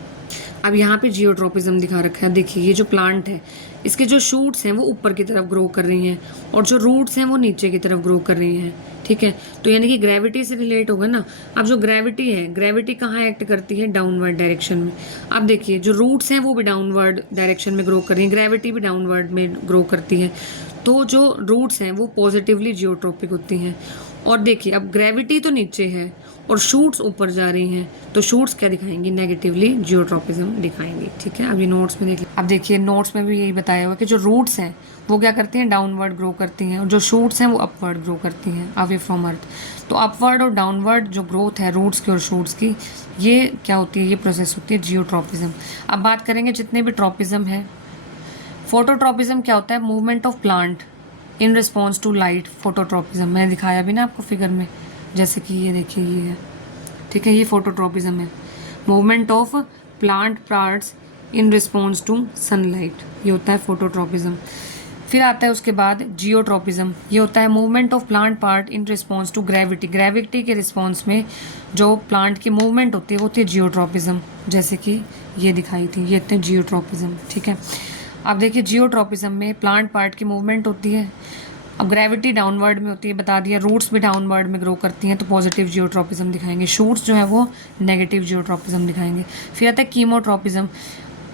अब यहाँ पे जियोट्रोपिज्म दिखा रखा है, देखिए ये जो प्लांट है इसके जो शूट्स हैं वो ऊपर की तरफ ग्रो कर रही हैं, और जो रूट्स हैं वो नीचे की तरफ ग्रो कर रही हैं, ठीक है। तो यानी कि ग्रेविटी से रिलेट होगा ना। अब जो ग्रेविटी है, ग्रेविटी कहाँ एक्ट करती है, डाउनवर्ड डायरेक्शन में। अब देखिए जो रूट्स हैं वो भी डाउनवर्ड डायरेक्शन में ग्रो कर रही हैं, ग्रेविटी भी डाउनवर्ड में ग्रो करती है, तो जो रूट्स हैं वो पॉजिटिवली जियोट्रोपिक होती हैं। और देखिए अब ग्रेविटी तो नीचे है और शूट्स ऊपर जा रही हैं, तो शूट्स क्या दिखाएंगी, नेगेटिवली जियोट्रोपिज्म दिखाएंगी, ठीक है। अभी नोट्स में देखिए, अब देखिए नोट्स में भी यही बताया हुआ कि जो रूट्स हैं वो क्या करती हैं, डाउनवर्ड ग्रो करती हैं, और जो शूट्स हैं वो अपवर्ड ग्रो करती हैं, अवे फ्रॉम अर्थ। तो अपवर्ड और डाउनवर्ड जो ग्रोथ है रूट्स की और शूट्स की, ये क्या होती है, ये प्रोसेस होती है जियोट्रोपिज्म। अब बात करेंगे जितने भी ट्रोपिज्म है। फोटोट्रोपिज्म क्या होता है, movement of plant in response to light, phototropism मैंने दिखाया भी ना आपको फिगर में, जैसे कि ये देखिए ये है, ठीक है, ये फोटोट्रोपिज्म है, movement of plant parts in response to sunlight, ये होता है फोटोट्रोपिज्म। फिर आता है उसके बाद जियोट्रोपिज्म, ये होता है movement of plant part in response to gravity, gravity के रिस्पॉन्स में जो प्लांट की मूवमेंट होती है वो होती है जियोट्रोपिज्म, जैसे कि ये दिखाई थी, ये होते हैं जियोट्रोपिज्म, ठीक है। अब देखिए जियोट्रोपिज्म में प्लांट पार्ट की मूवमेंट होती है, अब ग्रेविटी डाउनवर्ड में होती है, बता दिया, रूट्स भी डाउनवर्ड में ग्रो करती हैं, तो पॉजिटिव जियोट्रोपिज्म दिखाएंगे, शूट्स जो है वो नेगेटिव जियोट्रोपिज्म दिखाएंगे। फिर आता है कीमोट्रोपिज्म,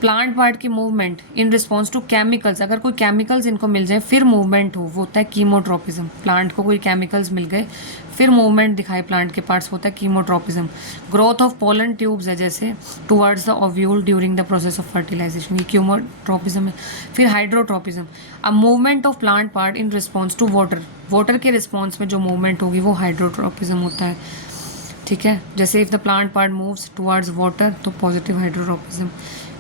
प्लांट पार्ट की movement in response to chemicals, अगर कोई केमिकल्स इनको मिल जाए फिर मूवमेंट हो, वो होता है कीमोट्रोपिज्म। प्लांट को कोई केमिकल्स मिल गए फिर मूवमेंट दिखाए प्लांट के पार्ट्स, होता है chemotropism. Growth of pollen tubes है जैसे towards the ovule during the process of fertilisation, ये कीमोट्रोपिज्म है। फिर हाइड्रोट्रोपिज्म, अब movement of plant part in response to water, water के रिस्पॉन्स में जो मूवमेंट होगी वो हाइड्रोट्रोपिज्म होता है, ठीक है। जैसे if the plant part moves towards water तो पॉजिटिव हाइड्रोट्रोपिज्म।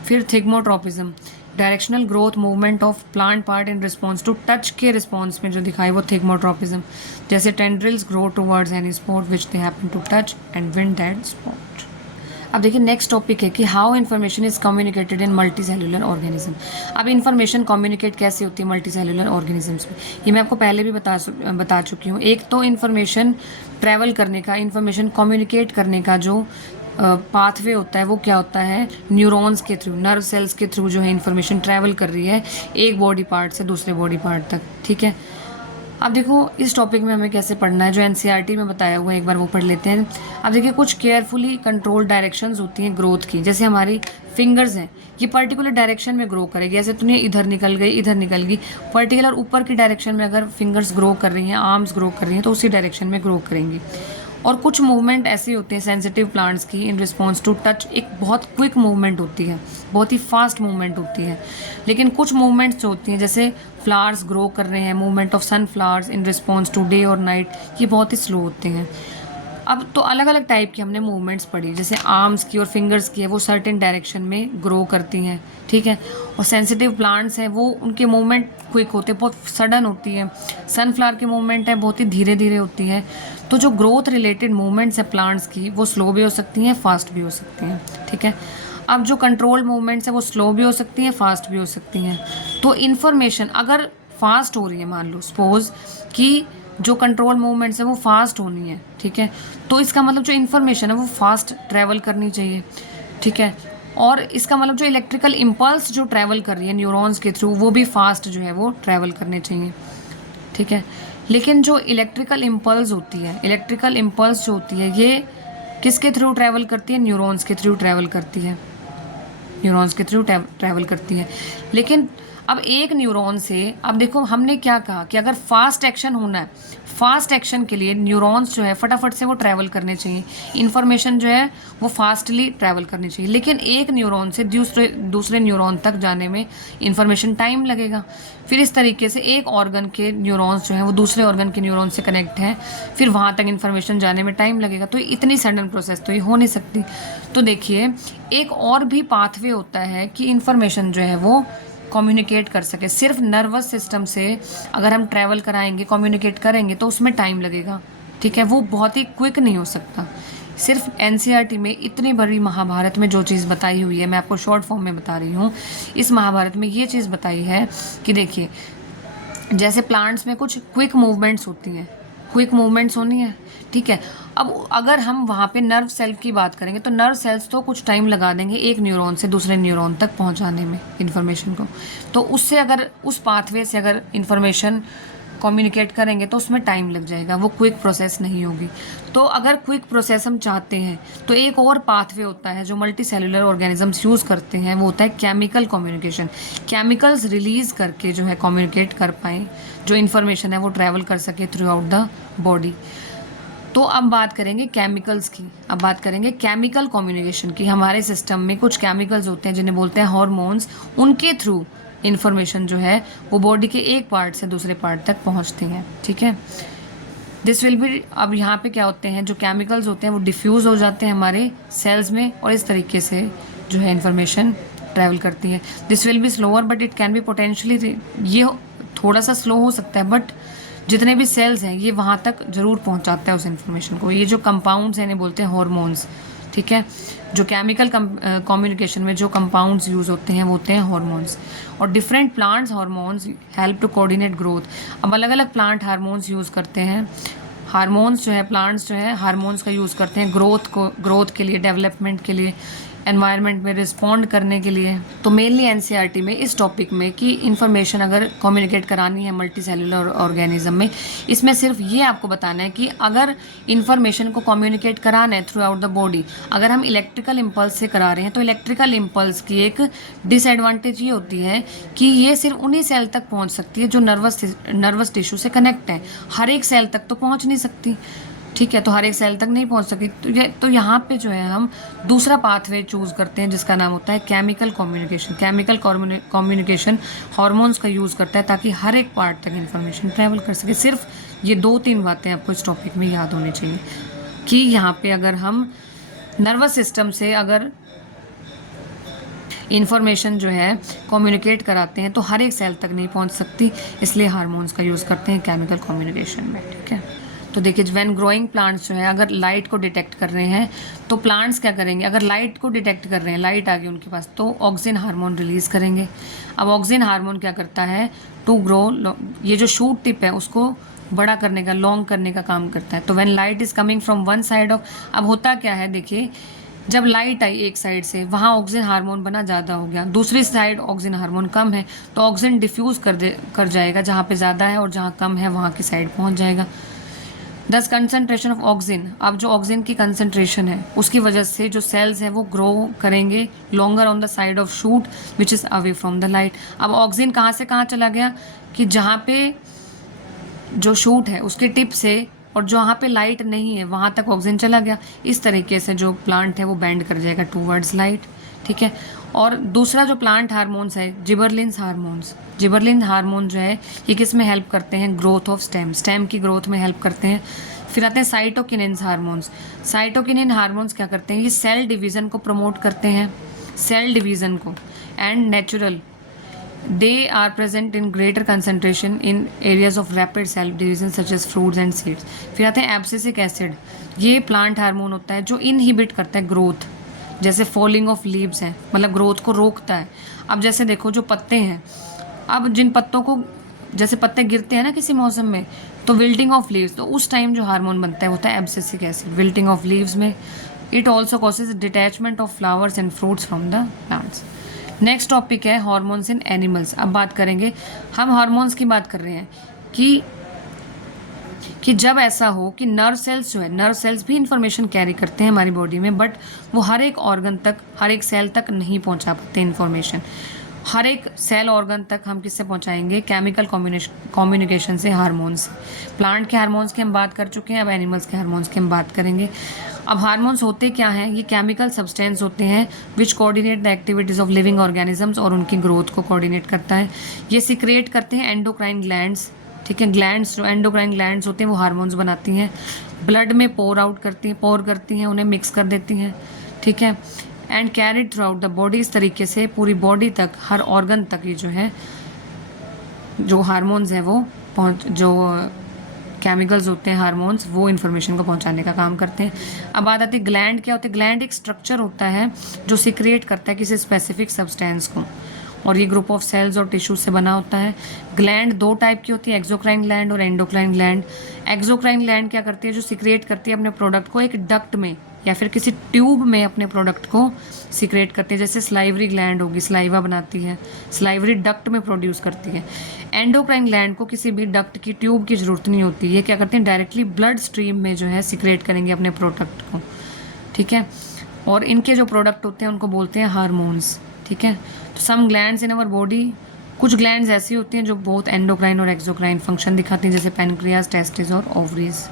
फिर thigmotropism, directional growth movement of plant part in response to touch के रिस्पॉन्स में जो दिखाई वो थिग्मोट्रोपिज्म। जैसे tendrils grow towards any spot which they happen to touch and win that spot. अब देखिए नेक्स्ट टॉपिक है कि how information is communicated in multicellular organism. अब इन्फॉर्मेशन कम्युनिकेट कैसे होती है मल्टी सेलुलर ऑर्गेनिजम्स में, ये मैं आपको पहले भी बता चुकी हूँ। एक तो इन्फॉर्मेशन ट्रैवल करने का, इन्फॉर्मेशन कम्युनिकेट करने का जो पाथवे होता है वो क्या होता है, न्यूरॉन्स के थ्रू, नर्व सेल्स के थ्रू जो है इन्फॉर्मेशन ट्रैवल कर रही है एक बॉडी पार्ट से दूसरे बॉडी पार्ट तक। ठीक है। अब देखो इस टॉपिक में हमें कैसे पढ़ना है, जो एनसीईआरटी में बताया हुआ है एक बार वो पढ़ लेते हैं। अब देखिए कुछ केयरफुली कंट्रोल डायरेक्शंस होती हैं ग्रोथ की। जैसे हमारी फिंगर्स हैं, ये पर्टिकुलर डायरेक्शन में ग्रो करेगी। ऐसे तुमने इधर निकल गई, इधर निकल गई, पर्टिकुलर ऊपर की डायरेक्शन में अगर फिंगर्स ग्रो कर रही हैं, आर्म्स ग्रो कर रही हैं तो उसी डायरेक्शन में ग्रो करेंगी। और कुछ मूवमेंट ऐसी होती हैं सेंसिटिव प्लांट्स की इन रिस्पॉन्स टू टच, एक बहुत क्विक मूवमेंट होती है, बहुत ही फास्ट मूवमेंट होती है। लेकिन कुछ मूवमेंट्स जो होती हैं जैसे फ्लावर्स ग्रो कर रहे हैं, movement of sunflowers in response to day और नाइट, ये बहुत ही स्लो होते हैं। अब तो अलग अलग टाइप की हमने मूवमेंट्स पढ़ी, जैसे आर्म्स की और फिंगर्स की है वो सर्टेन डायरेक्शन में ग्रो करती हैं। ठीक है। और सेंसिटिव प्लांट्स हैं वो उनके मूवमेंट क्विक होते हैं, बहुत सडन होती है। सनफ्लावर की मूवमेंट है बहुत ही धीरे धीरे होती है। तो जो ग्रोथ रिलेटेड मूवमेंट्स है प्लांट्स की वो स्लो भी हो सकती हैं, फास्ट भी हो सकती हैं। ठीक है। अब जो कंट्रोल मूवमेंट्स है वो स्लो भी हो सकती हैं, फास्ट भी हो सकती हैं। तो इन्फॉर्मेशन अगर फास्ट हो रही है, मान लो सपोज कि जो कंट्रोल मूवमेंट्स है वो फास्ट होनी है, ठीक है, तो इसका मतलब जो इन्फॉर्मेशन है वो फास्ट ट्रैवल करनी चाहिए। ठीक है। और इसका मतलब जो इलेक्ट्रिकल इम्पल्स जो ट्रैवल कर रही है न्यूरॉन्स के थ्रू वो भी फास्ट जो है वो ट्रैवल करने चाहिए। ठीक है। लेकिन जो इलेक्ट्रिकल इम्पल्स होती है, इलेक्ट्रिकल इम्पल्स जो होती है ये किसके थ्रू ट्रैवल करती है, न्यूरॉन्स के थ्रू ट्रैवल करती है, न्यूरॉन्स के थ्रू ट्रैवल करती है। लेकिन अब एक न्यूरॉन से, अब देखो हमने क्या कहा कि अगर फास्ट एक्शन होना है, फास्ट एक्शन के लिए न्यूरॉन्स जो है फटाफट से वो ट्रैवल करने चाहिए, इन्फॉर्मेशन जो है वो फास्टली ट्रैवल करनी चाहिए। लेकिन एक न्यूरॉन से दूसरे न्यूरॉन तक जाने में इन्फॉर्मेशन टाइम लगेगा। फिर इस तरीके से एक ऑर्गन के न्यूरॉन्स जो हैं वो दूसरे ऑर्गन के न्यूरॉन से कनेक्ट हैं, फिर वहाँ तक इन्फॉर्मेशन जाने में टाइम लगेगा। तो इतनी सडन प्रोसेस तो ये हो नहीं सकती। तो देखिए एक और भी पाथवे होता है कि इन्फॉर्मेशन जो है वो कम्युनिकेट कर सके। सिर्फ नर्वस सिस्टम से अगर हम ट्रैवल कराएंगे, कम्युनिकेट करेंगे तो उसमें टाइम लगेगा। ठीक है। वो बहुत ही क्विक नहीं हो सकता। सिर्फ एनसीईआरटी में इतनी बड़ी महाभारत में जो चीज़ बताई हुई है, मैं आपको शॉर्ट फॉर्म में बता रही हूँ। इस महाभारत में ये चीज़ बताई है कि देखिए जैसे प्लांट्स में कुछ क्विक मूवमेंट्स होती हैं, क्विक मूवमेंट्स होनी है। ठीक है। अब अगर हम वहाँ पे नर्व सेल की बात करेंगे तो नर्व सेल्स तो कुछ टाइम लगा देंगे एक न्यूरॉन से दूसरे न्यूरॉन तक पहुँचाने में इन्फॉर्मेशन को। तो उससे अगर उस पाथवे से अगर इन्फॉर्मेशन कम्युनिकेट करेंगे तो उसमें टाइम लग जाएगा, वो क्विक प्रोसेस नहीं होगी। तो अगर क्विक प्रोसेस हम चाहते हैं तो एक और पाथवे होता है जो मल्टी सेलुलर ऑर्गेनिजम्स यूज़ करते हैं, वो होता है केमिकल कम्युनिकेशन। केमिकल्स रिलीज करके जो है कम्युनिकेट कर पाएँ, जो इन्फॉर्मेशन है वो ट्रैवल कर सके थ्रू आउट द बॉडी। तो अब बात करेंगे केमिकल्स की, अब बात करेंगे केमिकल कम्युनिकेशन की। हमारे सिस्टम में कुछ केमिकल्स होते हैं जिन्हें बोलते हैं हार्मोन्स, उनके थ्रू इन्फॉर्मेशन जो है वो बॉडी के एक पार्ट से दूसरे पार्ट तक पहुंचती हैं। ठीक है। दिस विल बी, अब यहाँ पे क्या होते हैं, जो केमिकल्स होते हैं वो डिफ्यूज हो जाते हैं हमारे सेल्स में और इस तरीके से जो है इन्फॉर्मेशन ट्रैवल करती है। This will be slower but it can be potentially, ये थोड़ा सा स्लो हो सकता है बट जितने भी सेल्स हैं ये वहाँ तक जरूर पहुँचाता है उस इन्फॉर्मेशन को। ये जो कंपाउंड्स हैं इन्हें बोलते हैं हार्मोन्स। ठीक है। जो केमिकल कम्युनिकेशन में जो कंपाउंड्स यूज़ होते हैं वो होते हैं हार्मोन्स। और different plants hormones help to coordinate growth. अब अलग अलग प्लांट हार्मोन्स यूज़ करते हैं। हार्मोन्स जो है, प्लांट्स जो है हार्मोन्स का यूज़ करते हैं ग्रोथ के लिए, डेवलपमेंट के लिए, एनवायरनमेंट में रिस्पॉन्ड करने के लिए। तो मेनली एनसीईआरटी में इस टॉपिक में कि इन्फॉर्मेशन अगर कम्युनिकेट करानी है मल्टी सेलुलर ऑर्गेनिज्म में, इसमें सिर्फ ये आपको बताना है कि अगर इन्फॉर्मेशन को कम्युनिकेट कराना है थ्रू आउट द बॉडी, अगर हम इलेक्ट्रिकल इम्पल्स से करा रहे हैं तो इलेक्ट्रिकल इम्पल्स की एक डिसएडवांटेज ये होती है कि ये सिर्फ उन्हीं सेल तक पहुँच सकती है जो नर्वस टिश्यू से कनेक्ट है। हर एक सेल तक तो पहुँच नहीं सकती। ठीक है। तो हर एक सेल तक नहीं पहुंच सकी। तो यहाँ पे जो है हम दूसरा पाथवे चूज़ करते हैं जिसका नाम होता है chemical communication. Chemical communication hormones का यूज़ करता है ताकि हर एक पार्ट तक इन्फॉर्मेशन ट्रैवल कर सके। सिर्फ ये 2-3 बातें आपको इस टॉपिक में याद होनी चाहिए। कि यहाँ पे अगर हम नर्वस सिस्टम से अगर इंफॉर्मेशन जो है कम्युनिकेट कराते हैं तो हर एक सेल तक नहीं पहुंच सकती, इसलिए हार्मोन्स का यूज़ करते हैं केमिकल कम्युनिकेशन में। ठीक है, तो देखिए व्हेन ग्रोइंग प्लांट्स जो है अगर लाइट को डिटेक्ट कर रहे हैं तो प्लांट्स क्या करेंगे, अगर लाइट को डिटेक्ट कर रहे हैं, लाइट आ गई उनके पास, तो ऑक्सिन हार्मोन रिलीज़ करेंगे। अब ऑक्सिन हार्मोन क्या करता है, टू ग्रो, ये जो शूट टिप है उसको बड़ा करने का, लॉन्ग करने का काम करता है। तो when light is coming from one side of, अब होता क्या है देखिए, जब लाइट आई एक साइड से, वहाँ ऑक्सिन हार्मोन बना ज़्यादा हो गया, दूसरी साइड ऑक्सिन हार्मोन कम है, तो ऑक्सिन डिफ्यूज़ कर जाएगा, जहाँ पे ज़्यादा है और जहाँ कम है वहाँ की साइड पहुँच जाएगा। दस कंसनट्रेशन ऑफ ऑक्सिन, अब जो ऑक्सिन की कंसनट्रेशन है उसकी वजह से जो सेल्स हैं वो ग्रो करेंगे longer on the side of shoot which is away from the light. अब ऑक्सिन कहाँ से कहाँ चला गया, कि जहाँ पे जो शूट है उसके टिप से और जहाँ पे लाइट नहीं है वहाँ तक ऑक्सीजन चला गया। इस तरीके से जो प्लांट है वो बेंड कर जाएगा टूवर्ड्स लाइट। ठीक है, और दूसरा जो प्लांट हार्मोन्स है जिबरलिन्स हार्मोन्स, जिबरलिन हार्मोन जो है ये किस में हेल्प करते हैं, ग्रोथ ऑफ स्टेम, स्टेम की ग्रोथ में हेल्प करते हैं। फिर आते हैं साइटोकिनिन्स हार्मोन्स, साइटोकिनिन हार्मोन्स क्या करते हैं, ये सेल डिवीज़न को प्रमोट करते हैं, सेल डिवीज़न को, and natural they are present in greater concentration in areas of rapid cell division such as fruits and seeds। फिर आते हैं एब्सिसिक एसिड, ये प्लांट हार्मोन होता है जो इनहिबिट करता है ग्रोथ, जैसे फॉलिंग ऑफ लीव्स है, मतलब ग्रोथ को रोकता है। अब जैसे देखो जो पत्ते हैं, अब जिन पत्तों को, जैसे पत्ते गिरते हैं ना किसी मौसम में, तो विल्टिंग ऑफ लीव्स, तो उस टाइम जो हार्मोन बनता है होता है abscisic acid, wilting of leaves में। It also causes detachment of flowers and fruits from the plants. Next topic है हार्मोन्स इन एनिमल्स। अब बात करेंगे, हम हार्मोन्स की बात कर रहे हैं कि जब ऐसा हो कि नर्व सेल्स जो है, नर्व सेल्स भी इंफॉर्मेशन कैरी करते हैं हमारी बॉडी में, बट वो हर एक ऑर्गन तक, हर एक सेल तक नहीं पहुंचा पाते इंफॉर्मेशन। हर एक सेल ऑर्गन तक हम किससे पहुंचाएंगे, केमिकल कम्युनिकेशन से, हार्मोन्स। प्लांट के हार्मोन्स की हम बात कर चुके हैं, अब एनिमल्स के हार्मोन्स की हम बात करेंगे। अब हार्मोन्स होते क्या हैं, ये केमिकल सब्सटेंस होते हैं which coordinate the activities of living organisms, और उनकी ग्रोथ को कोऑर्डिनेट करता है। ये सिक्रेट करते हैं एंडोक्राइन ग्लैंड्स। ठीक है, ग्लैंड्स, जो एंडोक्राइन ग्लैंड्स होते हैं वो हार्मोन्स बनाती हैं, ब्लड में पोर करती हैं, उन्हें मिक्स कर देती हैं। ठीक है, and carried through out the body, इस तरीके से पूरी बॉडी तक, हर ऑर्गन तक ये जो है, जो हार्मोन्स हैं वो जो केमिकल्स होते हैं हार्मोन्स, वो इन्फॉर्मेशन को पहुंचाने का काम करते हैं। अब बात आती है ग्लैंड क्या होते हैं। ग्लैंड एक स्ट्रक्चर होता है जो सिक्रिएट करता है किसी स्पेसिफिक सब्सटेंस को, और ये ग्रुप ऑफ सेल्स और टिश्यूज से बना होता है। ग्लैंड दो टाइप की होती है, एक्सोक्राइन ग्लैंड और एंडोक्राइन ग्लैंड। एक्सोक्राइन ग्लैंड क्या करती है, जो सिक्रिएट करती है अपने प्रोडक्ट को एक डक्ट में या फिर किसी ट्यूब में, अपने प्रोडक्ट को सिक्रेट करती है। जैसे स्लाइवरी ग्लैंड होगी, स्लाइवा बनाती है, स्लाइवरी डक्ट में प्रोड्यूस करती है। एंडोक्राइन ग्लैंड को किसी भी डक्ट की, ट्यूब की जरूरत नहीं होती, ये क्या करते हैं डायरेक्टली ब्लड स्ट्रीम में जो है सिक्रेट करेंगे अपने प्रोडक्ट को। ठीक है, और इनके जो प्रोडक्ट होते हैं उनको बोलते हैं हार्मोन्स। ठीक है, तो सम ग्लैंड्स इन अवर बॉडी, कुछ ग्लैंड्स ऐसी होती हैं जो बहुत एंडोक्राइन और एक्सोक्राइन फंक्शन दिखाती हैं, जैसे पैनक्रियाज, टेस्टिस और ओवरीज।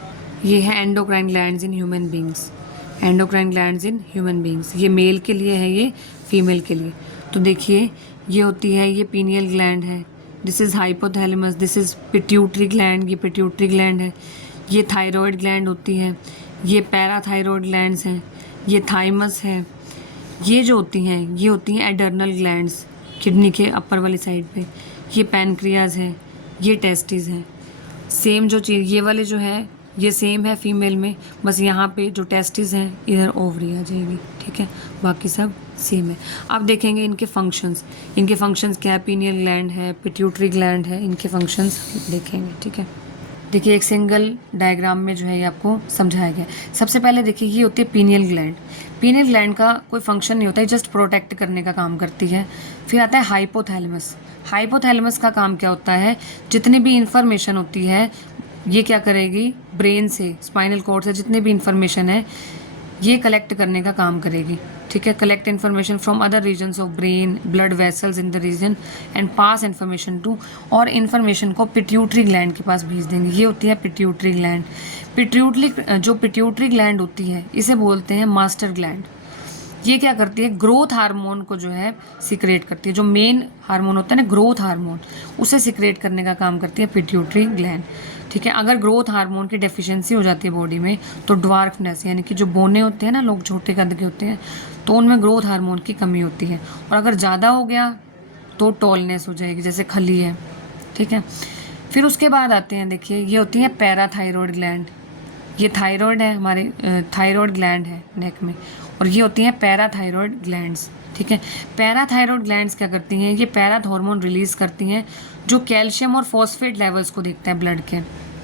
ये है endocrine glands in human beings, endocrine glands in human beings. ये मेल के लिए है, ये फीमेल के लिए। तो देखिए ये होती है, ये पीनियल ग्लैंड है, this is hypothalamus, this is pituitary gland, ये पिट्यूटरी ग्लैंड है। ये थायराइड ग्लैंड होती है, ये पैराथायरॉयड ग्लैंड्स हैं, ये थाइमस है। ये जो होती हैं, ये होती हैं एडर्नल ग्लैंड्स, किडनी के अपर वाली साइड पे। ये पैनक्रियाज है, ये टेस्टिस है। सेम जो चीज़ ये वाले जो है ये सेम है फीमेल में, बस यहाँ पे जो टेस्टिस हैं इधर ओवरी आ जाएगी। ठीक है, बाकी सब सेम है। अब देखेंगे इनके फंक्शंस, इनके फंक्शंस क्या है, पीनियल ग्लैंड है, पिट्यूटरी ग्लैंड है, इनके फंक्शंस देखेंगे। ठीक है, देखिए एक सिंगल डायग्राम में जो है ये आपको समझाया गया। सबसे पहले देखिए ये होती है पीनियल ग्लैंड। पीनियल ग्लैंड का कोई फंक्शन नहीं होता है, जस्ट प्रोटेक्ट करने का काम करती है। फिर आता है हाइपोथैलेमस। हाइपोथैलेमस का काम क्या होता है, जितनी भी इंफॉर्मेशन होती है ये क्या करेगी, ब्रेन से, स्पाइनल कॉर्ड से जितने भी इंफॉर्मेशन है ये कलेक्ट करने का काम करेगी। ठीक है, collect information from other regions of brain, blood vessels in the region and pass information to, और इन्फॉर्मेशन को पिट्यूटरी ग्लैंड के पास भेज देंगे। ये होती है पिट्यूटरी ग्लैंड। पिट्यूटरी ग्लैंड होती है इसे बोलते हैं मास्टर ग्लैंड। ये क्या करती है, ग्रोथ हार्मोन को जो है सिक्रेट करती है, जो मेन हार्मोन होता है ना ग्रोथ हार्मोन, उसे सिक्रेट करने का काम करती है पिट्यूटरी ग्लैंड। ठीक है। अगर ग्रोथ हार्मोन की डेफिशिएंसी हो जाती है बॉडी में तो ड्वार्फनेस, यानी कि जो बोने होते हैं ना, लोग छोटे कद के होते हैं, तो उनमें ग्रोथ हार्मोन की कमी होती है। और अगर ज़्यादा हो गया तो टॉलनेस हो जाएगी, जैसे खली है। ठीक है। फिर उसके बाद आते हैं, देखिए ये होती है पैराथायरॉयड ग्लैंड। ये थायराइड है, हमारे थायराइड ग्लैंड है नेक में, और ये होती हैं पैराथायरॉयड ग्लैंड्स। ठीक है। पैराथायरॉयड ग्लैंड्स क्या करती हैं, ये पैराथ हार्मोन रिलीज करती हैं जो कैल्शियम और फॉस्फेट लेवल्स को देखते हैं ब्लड के।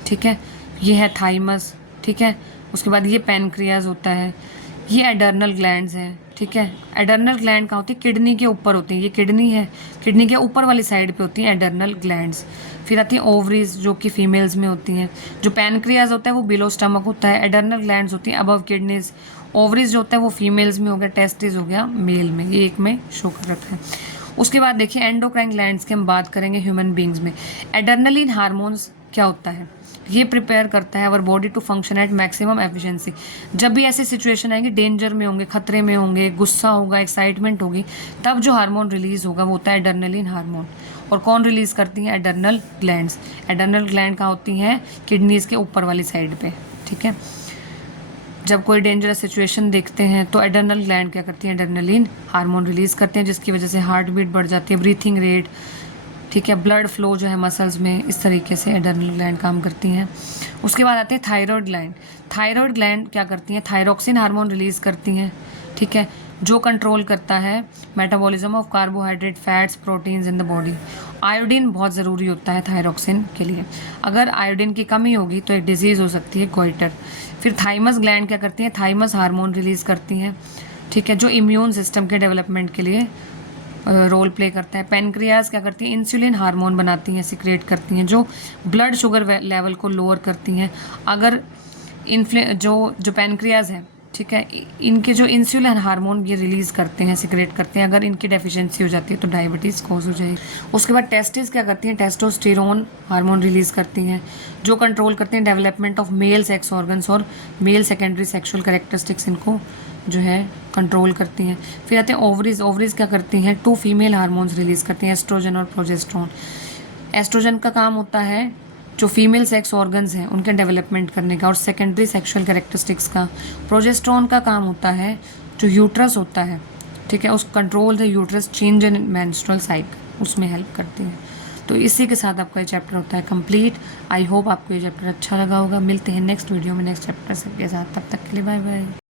ठीक है। ये है थाइमस। ठीक है। उसके बाद ये पैनक्रियाज होता है। ये एडर्नल ग्लैंड्स हैं। ठीक है। एडर्नल ग्लैंड कहाँ होती है, किडनी के ऊपर होती है। ये किडनी है, किडनी के ऊपर वाली साइड पे होती हैं एडर्नल ग्लैंड्स। फिर आती हैं ओवरीज, जो कि फीमेल्स में होती हैं। जो पैनक्रियाज होता है वो बिलो स्टमक होता है। एडर्नल ग्लैंड्स होती हैं अबव किडनीज। ओवरीज जो होता है वो फीमेल्स में हो गया, टेस्टिस हो गया मेल में। ये एक में शो कर रखा है। उसके बाद देखिए एंडोक्राइन ग्लैंड्स की हम बात करेंगे ह्यूमन बींग्स में। एडर्नलिन हार्मोन्स क्या होता है, ये प्रिपेयर करता है our body to function at maximum efficiency. जब भी ऐसी सिचुएशन आएगी, डेंजर में होंगे, खतरे में होंगे, गुस्सा होगा, एक्साइटमेंट होगी, तब जो हार्मोन रिलीज होगा वो होता है एडर्नलिन हार्मोन। और कौन रिलीज करती हैं, एडर्नल ग्लैंड्स। एडर्नल ग्लैंड कहाँ होती हैं, किडनीज के ऊपर वाली साइड पे। ठीक है। जब कोई डेंजरस सिचुएशन देखते हैं तो एडर्नल ग्लैंड क्या करती हैं, एडर्नलिन हार्मोन रिलीज करते हैं, जिसकी वजह से हार्ट बीट बढ़ जाती है, ब्रीथिंग रेट, ठीक है, ब्लड फ्लो जो है मसल्स में, इस तरीके से एडर्नल ग्लैंड काम करती हैं। उसके बाद आते हैं थायराइड ग्लैंड। थायराइड ग्लैंड क्या करती हैं, थायरोक्सिन हार्मोन रिलीज करती हैं। ठीक है। जो कंट्रोल करता है metabolism of carbohydrate, fats, proteins in the body. Iodine बहुत ज़रूरी होता है थायरोक्सिन के लिए। अगर आयोडीन की कमी होगी तो एक डिजीज़ हो सकती है गोइटर। फिर थाइमस ग्लैंड क्या करती हैं, थाइमस हार्मोन रिलीज करती हैं। ठीक है। जो इम्यून सिस्टम के डेवलपमेंट के लिए रोल प्ले करता है। पेनक्रियाज क्या करती हैं, इंसुलिन हार्मोन बनाती हैं, सिक्रेट करती हैं, जो ब्लड शुगर लेवल को लोअर करती हैं। अगर जो पेनक्रियाज है, ठीक है, इनके जो इंसुलिन हार्मोन ये रिलीज करते हैं, सिक्रेट करते हैं, अगर इनकी डेफिशिएंसी हो जाती है तो डायबिटीज़ कॉज हो जाएगी। उसके बाद टेस्टिस क्या करती हैं, टेस्टोस्टेरोन हार्मोन रिलीज करती हैं, जो कंट्रोल करते हैं development of male sex organs और मेल सेकेंडरी सेक्सुअल कैरेक्टरिस्टिक्स, इनको जो है कंट्रोल करती हैं। फिर आते हैं ओवरीज। ओवरीज क्या करती हैं, 2 फीमेल हार्मोन्स रिलीज करती हैं, एस्ट्रोजन और प्रोजेस्टेरोन। एस्ट्रोजन का काम होता है जो फीमेल सेक्स ऑर्गन्स हैं उनके डेवलपमेंट करने का और सेकेंडरी सेक्सुअल कैरेक्टरिस्टिक्स का। प्रोजेस्टेरोन का काम होता है जो यूट्रस होता है, ठीक है, उस control the uterus change in menstrual cycle, उसमें हेल्प करती है। तो इसी के साथ आपका ये चैप्टर होता है कंप्लीट। आई होप आपको ये चैप्टर अच्छा लगा होगा। मिलते हैं नेक्स्ट वीडियो में नेक्स्ट चैप्टर के साथ, तब तक के लिए बाय बाय।